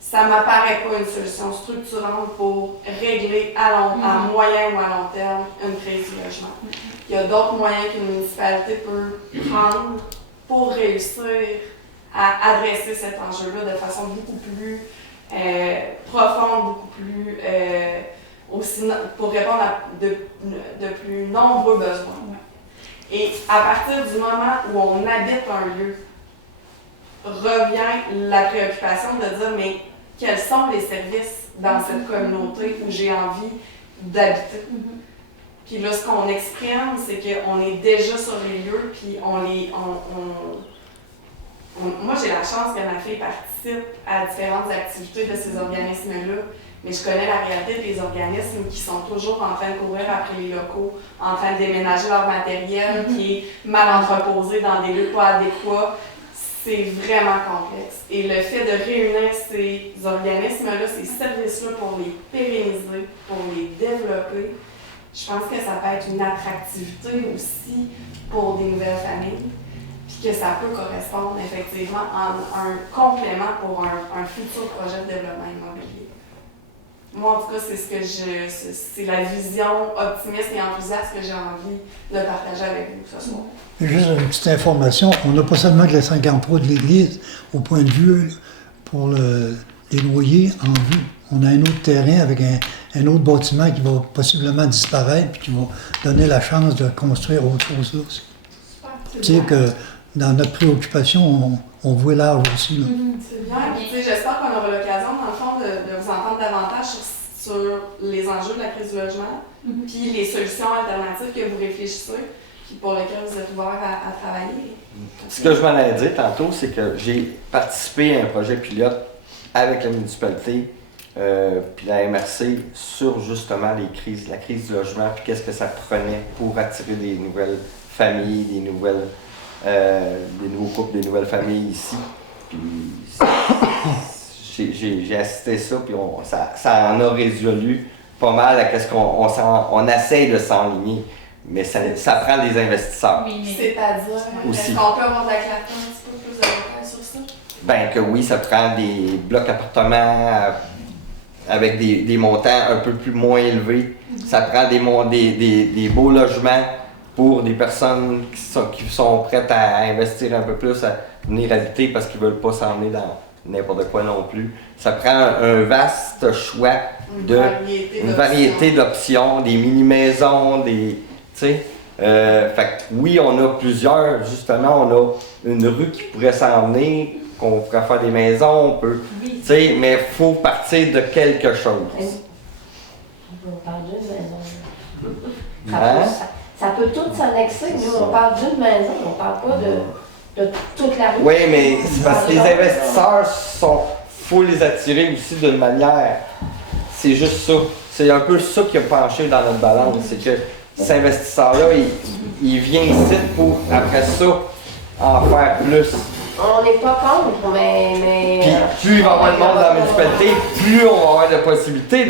Ça ne m'apparaît pas une solution structurante pour régler à moyen ou à long terme une crise du logement. Il y a d'autres moyens qu'une municipalité peut prendre pour réussir à adresser cet enjeu-là de façon beaucoup plus profonde, beaucoup plus pour répondre à de plus nombreux besoins. Et à partir du moment où on habite un lieu, revient la préoccupation de dire mais quels sont les services dans cette communauté où j'ai envie d'habiter. Puis là, ce qu'on exprime, c'est qu'on est déjà sur les lieux, puis moi, j'ai la chance que ma fille participe à différentes activités de ces organismes-là, mais je connais la réalité des organismes qui sont toujours en train de courir après les locaux, en train de déménager leur matériel qui est mal entreposé dans des lieux pas adéquats. C'est vraiment complexe. Et le fait de réunir ces organismes-là, ces services-là pour les pérenniser, pour les développer, je pense que ça peut être une attractivité aussi pour des nouvelles familles, puis que ça peut correspondre effectivement à un complément pour un futur projet de développement immobilier. Moi, en tout cas, c'est la vision optimiste et enthousiaste que j'ai envie de partager avec vous ce soir. Juste une petite information, on n'a pas seulement que les 53 de l'église au point de vue pour les loyers en vue. On a un autre terrain avec un autre bâtiment qui va possiblement disparaître puis qui va donner la chance de construire autre chose là aussi. Tu sais que dans notre préoccupation, on voit large aussi. Là. C'est bien. J'espère qu'on aura l'occasion, dans le fond, de vous entendre davantage sur les enjeux de la crise du logement, puis les solutions alternatives que vous réfléchissez, puis pour lesquelles vous êtes ouverts à travailler. Ce que je m'en allais dire tantôt, c'est que j'ai participé à un projet pilote avec la municipalité puis la MRC sur justement la crise du logement, puis qu'est-ce que ça prenait pour attirer des nouvelles familles, des nouveaux couples, des nouvelles familles ici. Puis j'ai assisté à ça, puis ça en a résolu pas mal à qu'est-ce qu'on essaye de s'enligner. Mais ça prend des investisseurs. Oui, c'est-à-dire, est-ce qu'on peut avoir de la clarté un petit peu plus de détails sur ça? Ben que oui, ça prend des blocs appartements avec des montants un peu plus moins élevés. Ça prend des beaux logements pour des personnes qui sont prêtes à investir un peu plus, à venir habiter parce qu'ils ne veulent pas s'emmener dans n'importe quoi non plus. Ça prend un vaste choix une variété d'options, des mini-maisons, fait que oui, on a plusieurs, justement, on a une rue qui pourrait s'en venir, qu'on pourrait faire des maisons, on peut, mais il faut partir de quelque chose. On parle d'une maison. Ça peut tout s'annexer. Nous, on parle d'une maison, on parle pas de toute la rue. Oui, mais c'est parce que les investisseurs faut les attirer aussi d'une manière. C'est juste ça. C'est un peu ça qui a penché dans notre balance. C'est que cet investisseur-là, il vient ici pour, après ça, en faire plus. On n'est pas contre, mais... Puis plus il va y avoir de monde dans la municipalité, plus on va avoir de possibilités.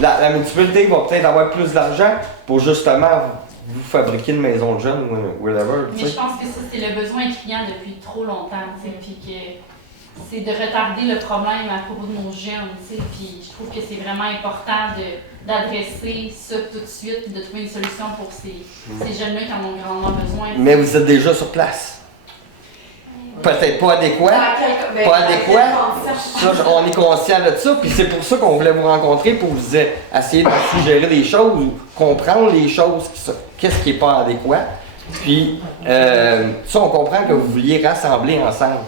La municipalité va peut-être avoir plus d'argent pour justement vous fabriquer une maison de jeunes ou whatever. Mais je pense que ça, c'est le besoin criant depuis trop longtemps, puis que c'est de retarder le problème à propos de nos jeunes, puis je trouve que c'est vraiment important d'adresser ça tout de suite, de trouver une solution pour ces jeunes-là qui en ont grandement besoin. Mais vous êtes déjà sur place. Peut-être pas adéquat. Pas adéquat. Ça, on est conscient de ça, puis c'est pour ça qu'on voulait vous rencontrer, pour vous essayer de suggérer des choses, ou comprendre les choses, qu'est-ce qui n'est pas adéquat. Puis, ça, on comprend que vous vouliez rassembler ensemble.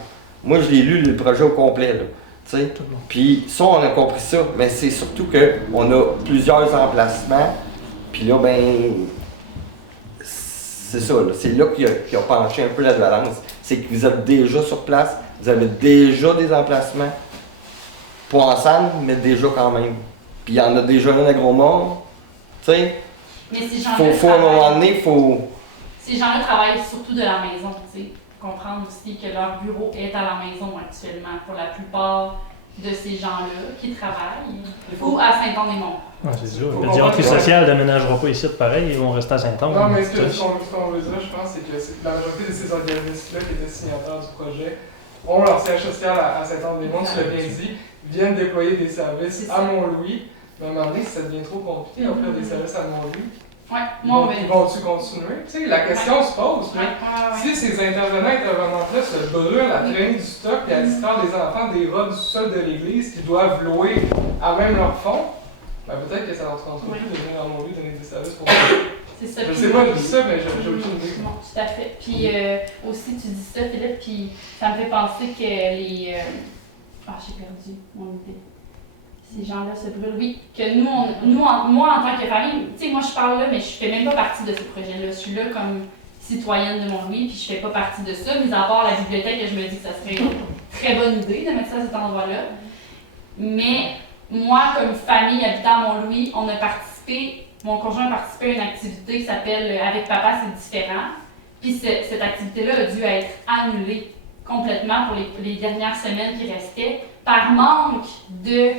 Moi, je l'ai lu, le projet au complet, là. Puis, ça, on a compris ça, mais c'est surtout qu'on a plusieurs emplacements, puis là, ben, c'est ça, là. C'est là qu'il a penché un peu la balance. C'est que vous êtes déjà sur place, vous avez déjà des emplacements, pas ensemble, mais déjà quand même. Puis il y en a déjà un à Gros-Mont, tu sais. Mais ces gens-là faut à un moment donné, faut... Ces gens-là travaillent surtout de la maison, tu sais. comprendre aussi que leur bureau est à la maison actuellement pour la plupart de ces gens-là qui travaillent ou à Saint-Anne-des-Monts. Ah, c'est sûr. Le diantre social ne déménagera pas ici, pareil, ils vont rester à Saint-Anne. Non, mais ce qu'on veut dire, je pense, c'est que la majorité de ces organismes-là qui étaient signataires du projet ont leur siège social à Saint-Anne-des-Monts, tu l'as bien dit, viennent déployer des services à Mont-Louis. Mais à un moment donné, si ça devient trop compliqué d'offrir des services à Mont-Louis, ils vont-tu continuer? Tu sais, la question se pose. Si ces intervenantes-là se brûlent à traîner du stock et à distraire les enfants des rats du sol de l'église qui doivent louer à même leur fonds, ben peut-être que ça leur tentera plus de venir à Mont-Louis donner des services pour C'est ça. Je sais pas, je dis ça, mais j'ai aucune idée. Non, tout à fait. Puis aussi, tu dis ça, Philippe, puis ça me fait penser que les... j'ai perdu mon idée. Ces gens-là se brûlent. Oui, que moi, en tant que famille, tu sais, moi, je parle là, mais je fais même pas partie de ce projet-là. Je suis là comme citoyenne de Mont-Louis, puis je fais pas partie de ça, mis à part la bibliothèque, je me dis que ça serait une très bonne idée de mettre ça à cet endroit-là. Mais moi, comme famille habitant à Mont-Louis, on a participé, mon conjoint a participé à une activité qui s'appelle « Avec papa, c'est différent ». Puis cette activité-là a dû être annulée complètement pour les dernières semaines qui restaient par manque de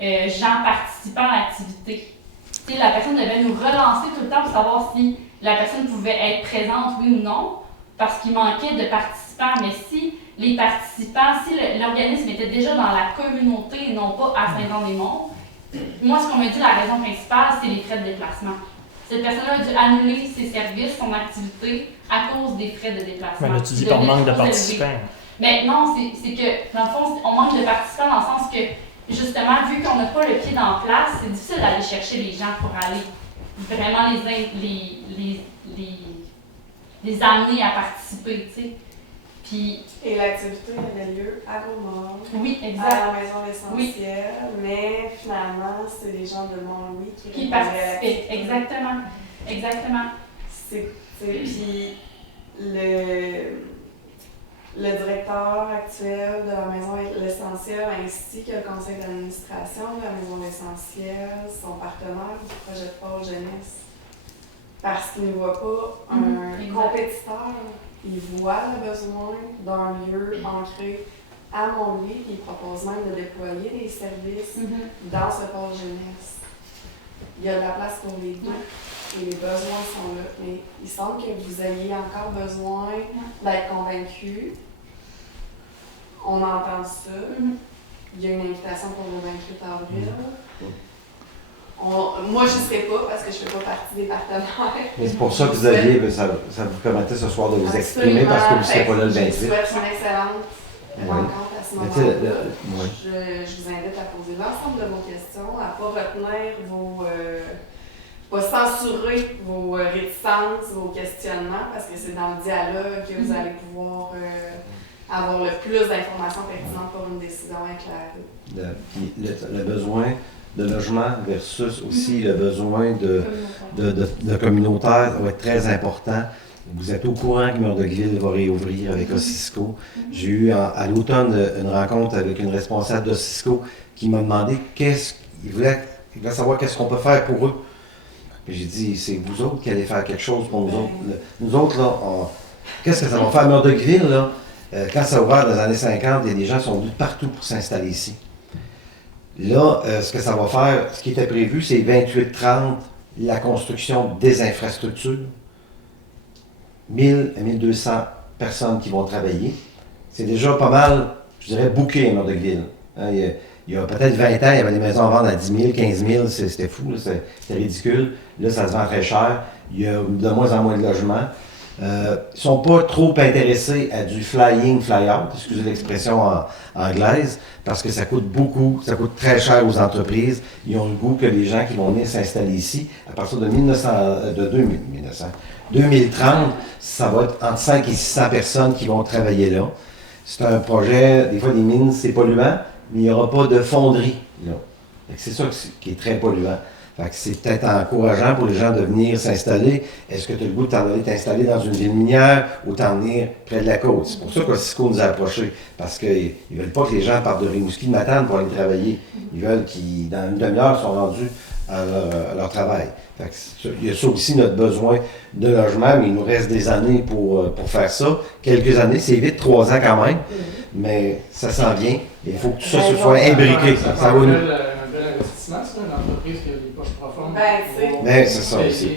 gens participant à l'activité. La personne devait nous relancer tout le temps pour savoir si la personne pouvait être présente, oui ou non, parce qu'il manquait de participants. Mais si les participants, si l'organisme était déjà dans la communauté et non pas à Saint-Anne-des-Monts, moi, ce qu'on me dit, la raison principale, c'est les frais de déplacement. Cette personne-là a dû annuler ses services, son activité, à cause des frais de déplacement. Mais là, tu dis par manque de participants. Mais non, c'est que, dans le fond, on manque de participants dans le sens que, justement, vu qu'on n'a pas le pied dans la place, c'est difficile d'aller chercher les gens pour aller vraiment les amener à participer, tu sais. Puis, et l'activité avait lieu à Gaumont, oui, exact. à la maison essentielle, mais finalement, c'est les gens de Mont-Louis qui participaient. Exactement. Puis le directeur actuel de la maison L'Essentiel ainsi que le conseil d'administration de la maison L'Essentiel sont partenaires du projet de pôle jeunesse. Parce qu'ils ne voient pas un compétiteur. Ils voient le besoin d'un lieu ancré à Mont-Louis, puis ils proposent même de déployer des services dans ce pôle jeunesse. Il y a de la place pour les deux et les besoins sont là. Mais il semble que vous ayez encore besoin d'être convaincu. On entend ça. Il y a une invitation pour le 28 avril. Moi, je ne serai pas parce que je ne fais pas partie des partenaires. Mais c'est pour ça que vous aviez, ça vous permettait ce soir de vous exprimer parce que vous ne serez pas là le 28. Je vous souhaite une excellente rencontre à ce moment-là. Je vous invite à poser l'ensemble de vos questions, à ne pas retenir pas censurer vos réticences, vos questionnements, parce que c'est dans le dialogue que vous allez pouvoir avoir le plus d'informations pertinentes pour une décision éclairée. Puis le besoin de logement versus aussi le besoin de communautaire va être très important. Vous êtes au courant que Meurdequeville va réouvrir avec Ossisco. J'ai eu à l'automne une rencontre avec une responsable d'Ossisco qui m'a demandé il voulait savoir qu'est-ce qu'on peut faire pour eux. Puis j'ai dit, c'est vous autres qui allez faire quelque chose pour nous autres. Nous autres, là, qu'est-ce que ça va faire Meurdequeville, là? Quand ça a ouvert dans les années 50, il y a des gens qui sont venus de partout pour s'installer ici. Là, ce que ça va faire, ce qui était prévu, c'est 28-30, la construction des infrastructures. 1000 à 1200 personnes qui vont travailler. C'est déjà pas mal, je dirais, booké à Meurdequeville. Il y a peut-être 20 ans, il y avait des maisons à vendre à 10 000, 15 000, c'était fou, c'était ridicule. Là, ça se vend très cher. Il y a de moins en moins de logements. Ils ne sont pas trop intéressés à du fly-in, fly-out, excusez l'expression anglaise, parce que ça coûte beaucoup, ça coûte très cher aux entreprises. Ils ont le goût que les gens qui vont venir s'installer ici, à partir de 2030, ça va être entre 5 et 600 personnes qui vont travailler là. C'est un projet, des fois les mines, c'est polluant, mais il n'y aura pas de fonderie là. C'est ça qui est très polluant. Fait que c'est peut-être encourageant pour les gens de venir s'installer. Est-ce que tu as le goût de t'en aller t'installer dans une ville minière ou t'en venir près de la côte? C'est pour ça qu'Ossisco nous a approchés. Parce qu'ils ne veulent pas que les gens partent de Rimouski de Matane pour aller travailler. Ils veulent dans une demi-heure, ils sont rendus à leur travail. Fait que il y a ça aussi notre besoin de logement, mais il nous reste des années pour faire ça. Quelques années, c'est vite, 3 ans quand même, mais ça s'en vient. Il faut que tout ça se soit imbriqué. Ça va nous... un bel investissement, ça, une entreprise qui a des poches profondes. Mais c'est ça aussi.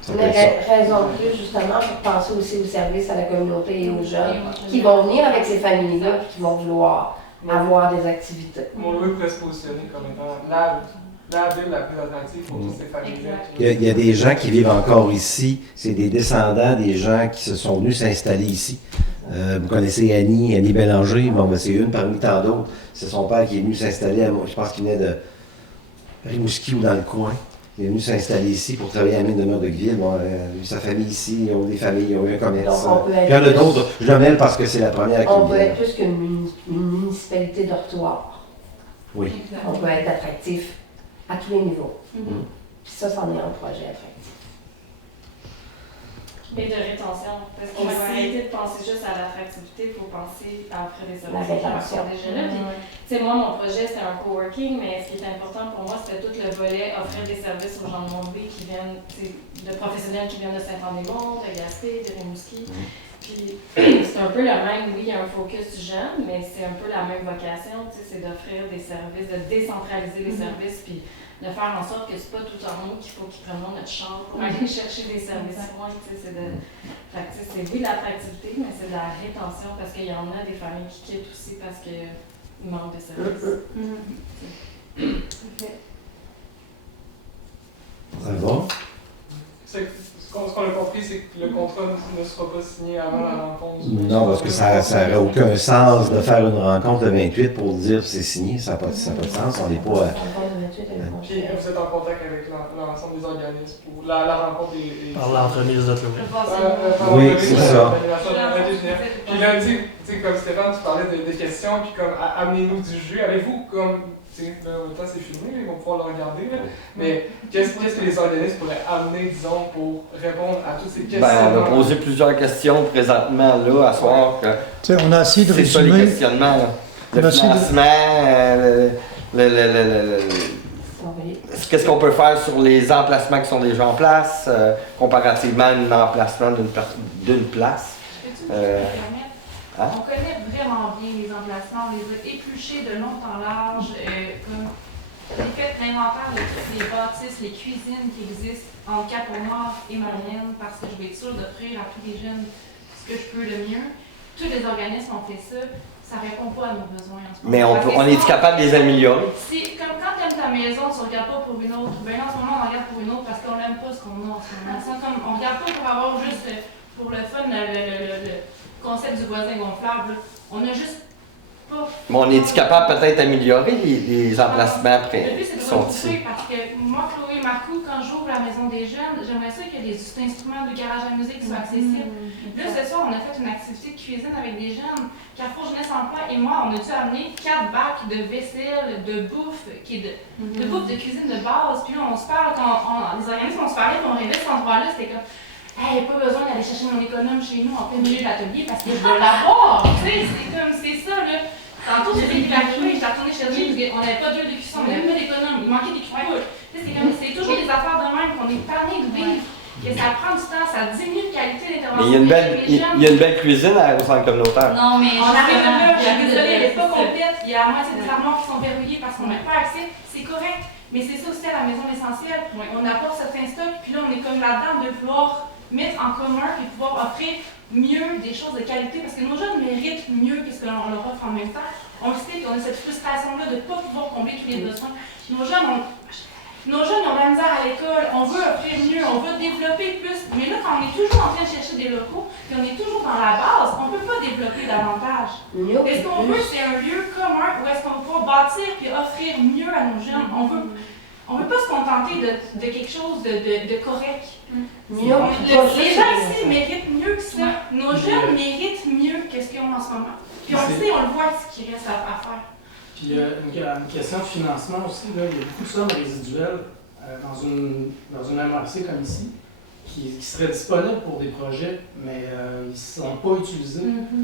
Ça peut Une être ça. raison de plus, justement, pour penser aussi au service à la communauté et aux jeunes qui vont venir avec ces familles-là et qui vont vouloir avoir des activités. Mont-Louis pourrait se positionner comme étant la ville la plus attractive pour toutes ces familles-là. Il y a des gens qui vivent encore ici. C'est des descendants des gens qui se sont venus s'installer ici. Vous connaissez Annie Bélanger. Bon, ben, c'est une parmi tant d'autres. C'est son père qui est venu s'installer, je pense qu'il venait de Rimouski ou dans le coin. Il est venu s'installer ici pour travailler à la mine de Murdochville. Bon, sa famille ici, ils ont des familles, ils ont eu un commerce. Donc, on peut être Il y en a plus- d'autres. Je le mêle parce que c'est la première qui On me peut vient. être plus qu'une municipalité dortoir. Oui. On peut être attractif à tous les niveaux. Mhm. Puis ça, c'en est un projet attractif. Et de rétention. Parce qu'on va arrêter de penser juste à l'attractivité, il faut penser à offrir des services aux gens qui sont déjà là. Puis, tu sais, moi, mon projet, c'était un coworking, mais ce qui est important pour moi, c'était tout le volet offrir des services aux gens de Mont-Louis qui viennent, tu sais, de professionnels qui viennent de Saint-Anne-des-Monts, de Gaspé, de Rimouski. Puis, c'est un peu le même, oui, il y a un focus jeune, mais c'est un peu la même vocation, tu sais, c'est d'offrir des services, de décentraliser les services, puis de faire en sorte que c'est pas tout en nous qu'il faut qu'ils prennent notre chambre pour aller chercher des services loin, tu sais, c'est de... Fait que, tu sais, c'est oui de l'attractivité, mais c'est de la rétention parce qu'il y en a des familles qui quittent aussi parce qu'ils manquent de services. Ça va? Ce qu'on a compris, c'est que le contrat ne sera pas signé avant la rencontre. Non, parce que ça n'aurait aucun sens de faire une rencontre le 28 pour dire que c'est signé. Ça n'a pas de sens. On n'est pas... Puis vous êtes en contact avec l'ensemble des organismes pour la rencontre des... Par l'entremise de Chloé. Oui, c'est ça. Puis là, tu sais, comme Stéphane, tu parlais des questions, puis comme amenez-nous du jus. Avez-vous comme... tu sais, là, en même temps, c'est filmé, ils vont pouvoir le regarder. Là. Mais qu'est-ce que les organismes pourraient amener, disons, pour répondre à toutes ces questions? Ben, on va poser plusieurs questions présentement, là, à soir. Que Tu sais, on a essayé de c'est ça les résumer. questionnements. Là. On a Le essayé de- financement, qu'est-ce qu'on peut faire sur les emplacements qui sont déjà en place, comparativement à un emplacement d'une place. Peux-tu me permettre? Hein? On connaît vraiment bien les emplacements, on les a épluchés de long en large. Comme j'ai fait l'inventaire de toutes les bâtisses, les cuisines qui existent en Cap-au-Nord et Marianne parce que je vais être sûre d'offrir à tous les jeunes ce que je peux le mieux. Tous les organismes ont fait ça. Ça répond pas à nos besoins en ce moment. Mais on est capable de les améliorer. Comme quand tu aimes ta maison, tu ne regardes pas pour une autre. Ben en ce moment, on regarde pour une autre parce qu'on n'aime pas ce qu'on a en ce moment. On ne regarde pas pour avoir juste pour le fun le concept du voisin gonflable. On a juste pas. Mais on est capable peut-être d'améliorer les emplacements Le but, c'est qui de sont retrouver ici. parce que moi, Chloé et Marco, quand j'ouvre la maison des jeunes, j'aimerais ça qu'il y ait des instruments de garage à musique qui soient accessibles. Là, ce soir, on a fait une activité de cuisine avec des jeunes. Carrefour Jeunesse Emploi et moi, on a dû amener 4 bacs de vaisselle, de bouffe, de bouffe de cuisine de base. Puis là, on se parle, les organismes, on se parlait, puis on rêvait cet endroit-là, c'était comme, hey, pas besoin d'aller chercher mon économe chez nous en plein milieu de l'atelier parce que je veux l'avoir. Tu sais, c'est ça, là. Tantôt, j'ai dit qu'il arrivait, j'étais retournée chez lui, on n'avait pas d'huile de cuisson, on n'avait pas d'économe, il manquait des cuillères. Tu sais, c'est toujours des affaires de même qu'on est tanné de vivre. Que ça prend du temps, ça diminue la qualité d'intervention. Mais il y a une belle cuisine au centre communautaire. Non, mais On arrive justement, là, je suis il y a désolée, elle n'est pas c'est ça. complète. Il y a la moitié des armoires qui sont verrouillées parce qu'on n'a pas accès. C'est correct. Mais c'est ça aussi à la maison l'essentiel. On apporte certains stocks, puis là, on est comme là-dedans de vouloir mettre en commun et pouvoir offrir mieux des choses de qualité parce que nos jeunes méritent mieux que ce qu'on leur offre en même temps. On le sait qu'on a cette frustration-là de ne pas pouvoir combler tous les besoins. Nos jeunes, ils ont de la misère à l'école, on veut offrir mieux, on veut développer plus. Mais là, quand on est toujours en train de chercher des locaux, puis on est toujours dans la base, on ne peut pas développer davantage. Est-ce qu'on veut, c'est un lieu commun où est-ce qu'on va pouvoir bâtir puis offrir mieux à nos jeunes? On veut pas se contenter de quelque chose de correct. Mieux, Les gens ici méritent mieux que ça. Nos jeunes méritent mieux que ce qu'ils ont en ce moment. Puis on le sait, on le voit ce qu'il reste à faire. Puis une question de financement aussi, là, il y a beaucoup de sommes résiduelles dans une MRC comme ici qui seraient disponibles pour des projets, mais ils ne sont pas utilisés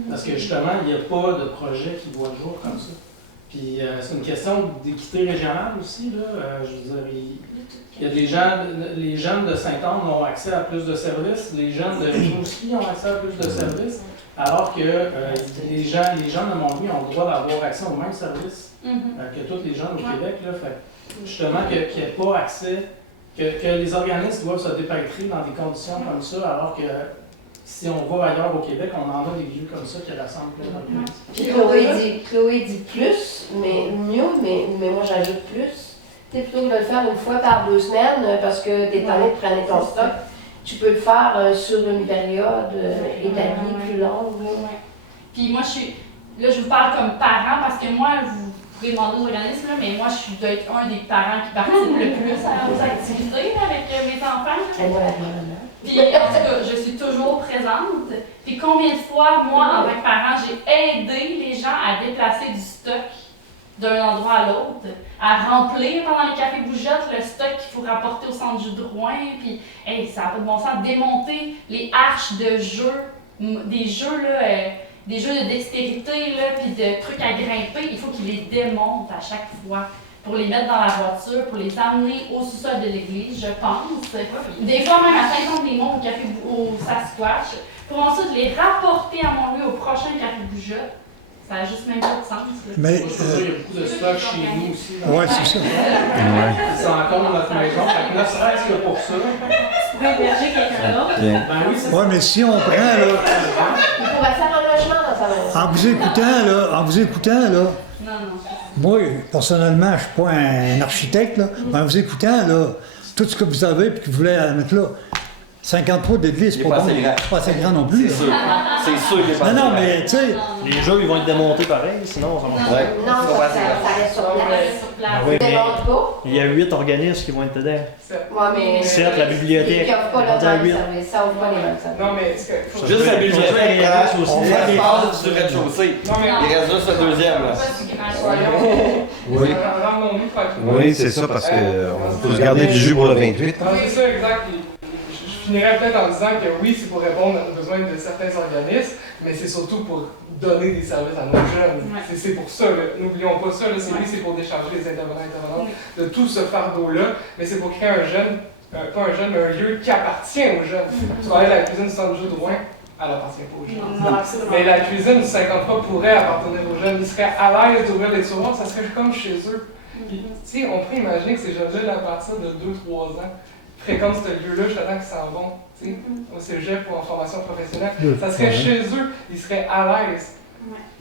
parce que justement, il n'y a pas de projet qui voit le jour comme ça. Puis c'est une question d'équité régionale aussi. Là. Je veux dire, il y a des gens, les jeunes de Saint-Anne ont accès à plus de services, les jeunes de Rimouski ont accès à plus de services, alors que les gens de Montlouis ont le droit d'avoir accès aux mêmes services que tous les jeunes au Québec. Là. Fait, justement, qu'il n'y ait pas accès, que les organismes doivent se dépêtrer dans des conditions comme ça, alors que si on va ailleurs au Québec, on en a des lieux comme ça qui rassemblent plein d'organismes. Puis Chloé dit plus, mais mieux, mais moi j'ajoute plus. Tu sais, plutôt que de le faire une fois par 2 semaines, parce que tu es tanné de prendre ton stock, tu peux le faire sur une période établie plus longue. Ouais. Puis moi, je vous parle comme parent, parce que moi, vous pourrez demander aux organismes, là, mais moi, je dois être un des parents qui participe le plus aux activités là, avec mes enfants. Puis, en tout cas, je suis toujours présente. Puis, combien de fois, moi, en tant que parent, j'ai aidé les gens à déplacer du stock d'un endroit à l'autre, à remplir pendant les cafés bougeottes le stock qu'il faut rapporter au centre jus de Rouen. Puis, hey, ça n'a pas de bon sens. Démonter les arches de jeux, des jeux, là, des jeux de dextérité, là, puis de trucs à grimper. Il faut qu'ils les démontent à chaque fois, pour les mettre dans la voiture, pour les amener au sous-sol de l'église, je pense. Des fois même à Saint-Anne-des-Monts, au Sasquatch, pour ensuite les rapporter à Montlouis au prochain café bougeotte. Ça n'a juste même pas de sens. Là. Mais, moi, je peux dire, il y a beaucoup de stock chez nous aussi. Oui, c'est ça. C'est encore dans notre maison, fait que ne serait-ce que pour ça. Tu pourrais héberger quelqu'un d'autre. Ben oui, c'est ça. Oui, mais si on prend, là, Il pourrait faire un logement dans sa maison. en vous écoutant, là, Non. moi, personnellement, je ne suis pas un architecte, là, mais en vous écoutant, là, tout ce que vous avez et que vous voulez mettre là, 53 d'église, c'est pas bon. Pas assez grand non plus. C'est sûr. C'est sûr qu'il est pas Non, assez mais tu sais, Les jeux, ils vont être démontés pareil, sinon ça marche pas. Ouais. Non, ça reste sur place. Sur place. Oui, Tu mais démontes pas. il y a 8 organismes qui vont être dedans. Ouais, mais. Certes, la bibliothèque. Ils n'offrent pas On le dit à même 8. service. Ça offre pas les mêmes services. Non, mais ce que. faut- Juste la bibliothèque, On on fait fait des l'espace du rez-de-chaussée. Non, mais. Il reste juste le deuxième. Là. Oui. Rendons-nous tranquillement. Oui, c'est ça, parce qu'on faut se garder du jus pour le 28. Non, c'est ça, exact. Je finirais peut-être en disant que oui, c'est pour répondre aux besoins de certains organismes, mais c'est surtout pour donner des services à nos jeunes. Ouais. C'est pour ça, là. N'oublions pas ça, là. C'est pour décharger les intervenants de tout ce fardeau-là, mais c'est pour créer un jeune, pas un jeune, mais un lieu qui appartient aux jeunes. Tu parlais de la cuisine du centre jeu de Rouen, elle appartient pas aux jeunes. Non, absolument. Mais la cuisine du 53 pourrait appartenir aux jeunes. Ils seraient à l'aise d'ouvrir les tiroirs, ça serait comme chez eux. Puis, tu sais, on pourrait imaginer que ces jeunes-là, à partir de 2-3 ans, fréquentent ce lieu-là jusqu'à temps qu'ils s'en vont, tu sais, au cégep ou en formation professionnelle. Ça serait chez eux, ils seraient à l'aise.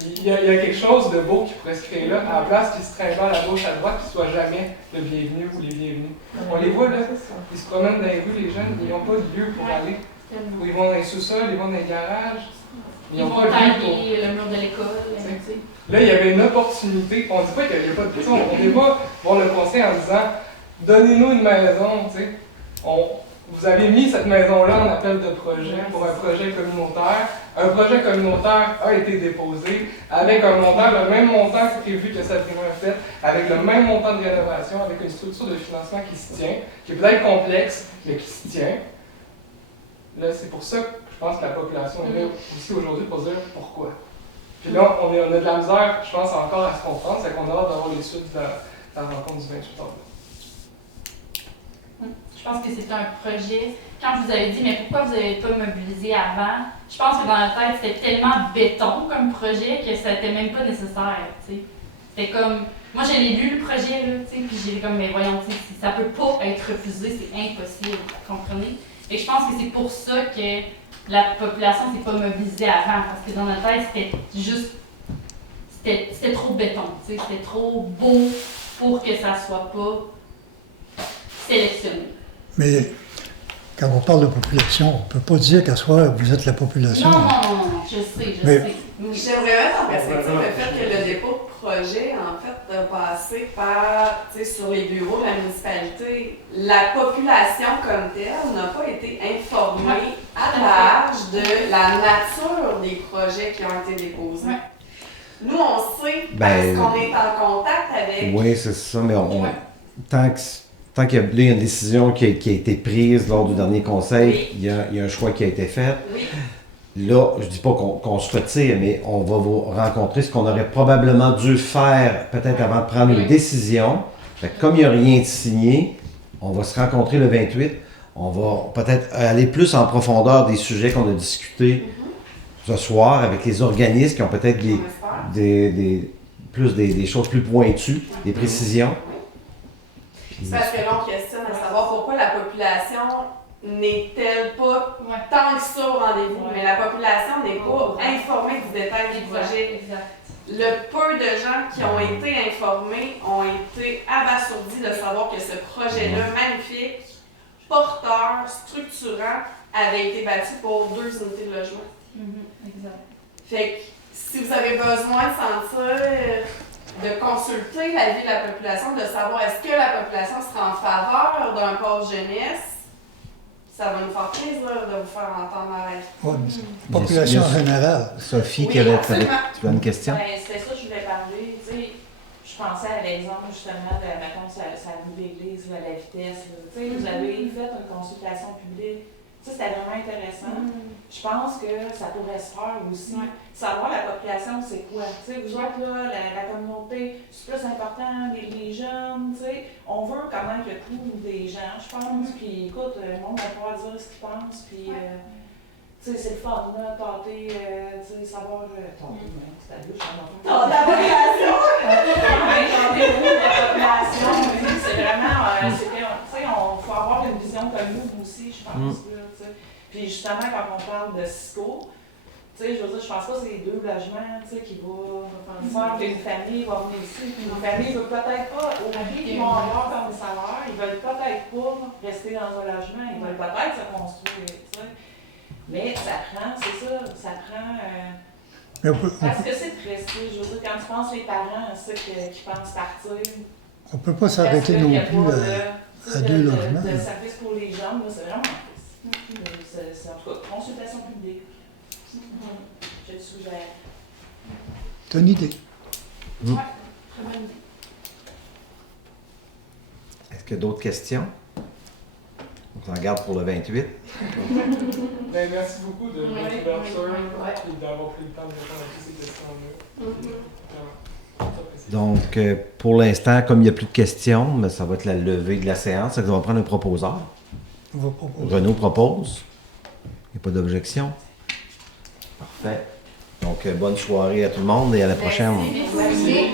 Il y a quelque chose de beau qui pourrait se créer là, à la place qu'ils se trimballent à gauche, à droite, qu'ils ne soient jamais le bienvenu ou les bienvenus. On les voit là, ils se promènent dans les rues, les jeunes, ils n'ont pas de lieu pour aller. Ou ils vont dans les sous-sols, ils vont dans les garages. Ils n'ont vont pas de lieu pour. tailler le mur de l'école. Là, il y avait une opportunité. On ne dit pas qu'il n'y a pas de question. On n'est pas voir le conseil en disant donnez-nous une maison. Tu sais. Vous avez mis cette maison-là en appel de projet pour un projet communautaire. Un projet communautaire a été déposé avec un montant, le même montant prévu que Sabrina a fait, avec le même montant de rénovation, avec une structure de financement qui se tient, qui est peut-être complexe, mais qui se tient. Là, c'est pour ça que je pense que la population est là aussi aujourd'hui pour dire pourquoi. Puis là, on a de la misère, je pense, encore à se comprendre, c'est qu'on a hâte d'avoir les suites de la rencontre du 28 octobre. Je pense que c'est un projet. Quand vous avez dit, mais pourquoi vous n'avez pas mobilisé avant, je pense que dans la tête, c'était tellement béton comme projet que ça n'était même pas nécessaire. T'sais. C'était comme. Moi, j'ai lu le projet, là, puis j'ai comme, mais voyons, ça peut pas être refusé, c'est impossible. Vous comprenez? Et je pense que c'est pour ça que la population ne s'est pas mobilisée avant, parce que dans notre tête, c'était juste. C'était trop béton, c'était trop beau pour que ça soit pas sélectionné. mais quand on parle de population, on ne peut pas dire qu'à soi, vous êtes la population. Non, je sais. Mais- J'aimerais mettre en perspective le fait que le dépôt de projet, en fait, a passé par, tu sais, sur les bureaux de la municipalité. La population comme telle n'a pas été informée à large de la nature des projets qui ont été déposés. Ouais. Nous, on sait Ben, parce qu'on est en contact avec. Oui, c'est ça, mais tant qu'il y a une décision qui a été prise lors du dernier conseil, Oui. il y a un choix qui a été fait. Oui. là, je dis pas qu'on se retire, mais on va vous rencontrer, ce qu'on aurait probablement dû faire peut-être avant de prendre une décision. Fait que comme il n'y a rien de signé, on va se rencontrer le 28. On va peut-être aller plus en profondeur des sujets qu'on a discutés ce soir avec les organismes qui ont peut-être des choses plus pointues, des précisions. C'est parce que là, on questionne à savoir pourquoi la population n'est-elle pas tant que ça au rendez-vous, mais la population n'est pas informée du détail du projet. Le peu de gens qui ont été informés ont été abasourdis de savoir que ce projet-là, magnifique, porteur, structurant, avait été bâti pour 2 unités de logement. Exact. Fait que si vous avez besoin de sentir, de consulter l'avis de la population, de savoir est-ce que la population sera en faveur d'un pôle jeunesse, ça va nous faire plaisir de vous faire entendre la réponse. Oui, mais c'est la population en général. Sophie, Oui, tu absolument. as une question? Ben, c'était ça que je voulais parler. Tu sais, je pensais à l'exemple justement de, mettons, ça loue l'église, là, la vitesse. Là. Tu sais, vous avez fait une consultation publique. Ça, c'était vraiment intéressant. Je pense que ça pourrait se faire aussi. Savoir la population, c'est quoi? Tu sais, vous autres, là, la communauté, c'est plus important, les jeunes, tu sais. On veut connaître le pouls des gens, je pense. Puis, écoute, le monde va pouvoir dire ce qu'il pense. Puis, tu sais, c'est le fun, là, tâter, tu sais, savoir. Tâter, c'est à deux, je suis en La population! tâter la population, c'est vraiment. Tu sais, on faut avoir une vision comme nous aussi, je pense. Là, tu sais. Puis, justement, quand on parle de Cisco, tu sais, je veux dire, je pense pas que c'est 2 logements, tu sais, qui vont faire qu'une famille va venir ici, puis une famille veut peut-être pas, au prix qu'ils vont avoir comme salaire, ils veulent peut-être pas rester dans un logement, ils veulent peut-être se construire, tu sais. Mais ça prend, c'est ça, ça prend. Parce que c'est triste, je veux dire, quand tu penses les parents, c'est qui pensent partir. On ne peut pas s'arrêter non plus à 2 logements. Le service pour les gens, là, c'est vraiment triste. C'est en tout cas consultation publique. Je te suggère. Tu as une idée? Oui, très bonne idée. Est-ce qu'il y a d'autres questions? On s'en garde pour le 28. Ben, merci beaucoup de votre ouverture et d'avoir pris le temps de répondre à toutes ces questions-là. Donc, pour l'instant, comme il n'y a plus de questions, mais ça va être la levée de la séance. Ça va prendre un proposeur. On va proposer. Renaud propose. Il n'y a pas d'objection. Parfait. Donc, bonne soirée à tout le monde et à la prochaine. Merci.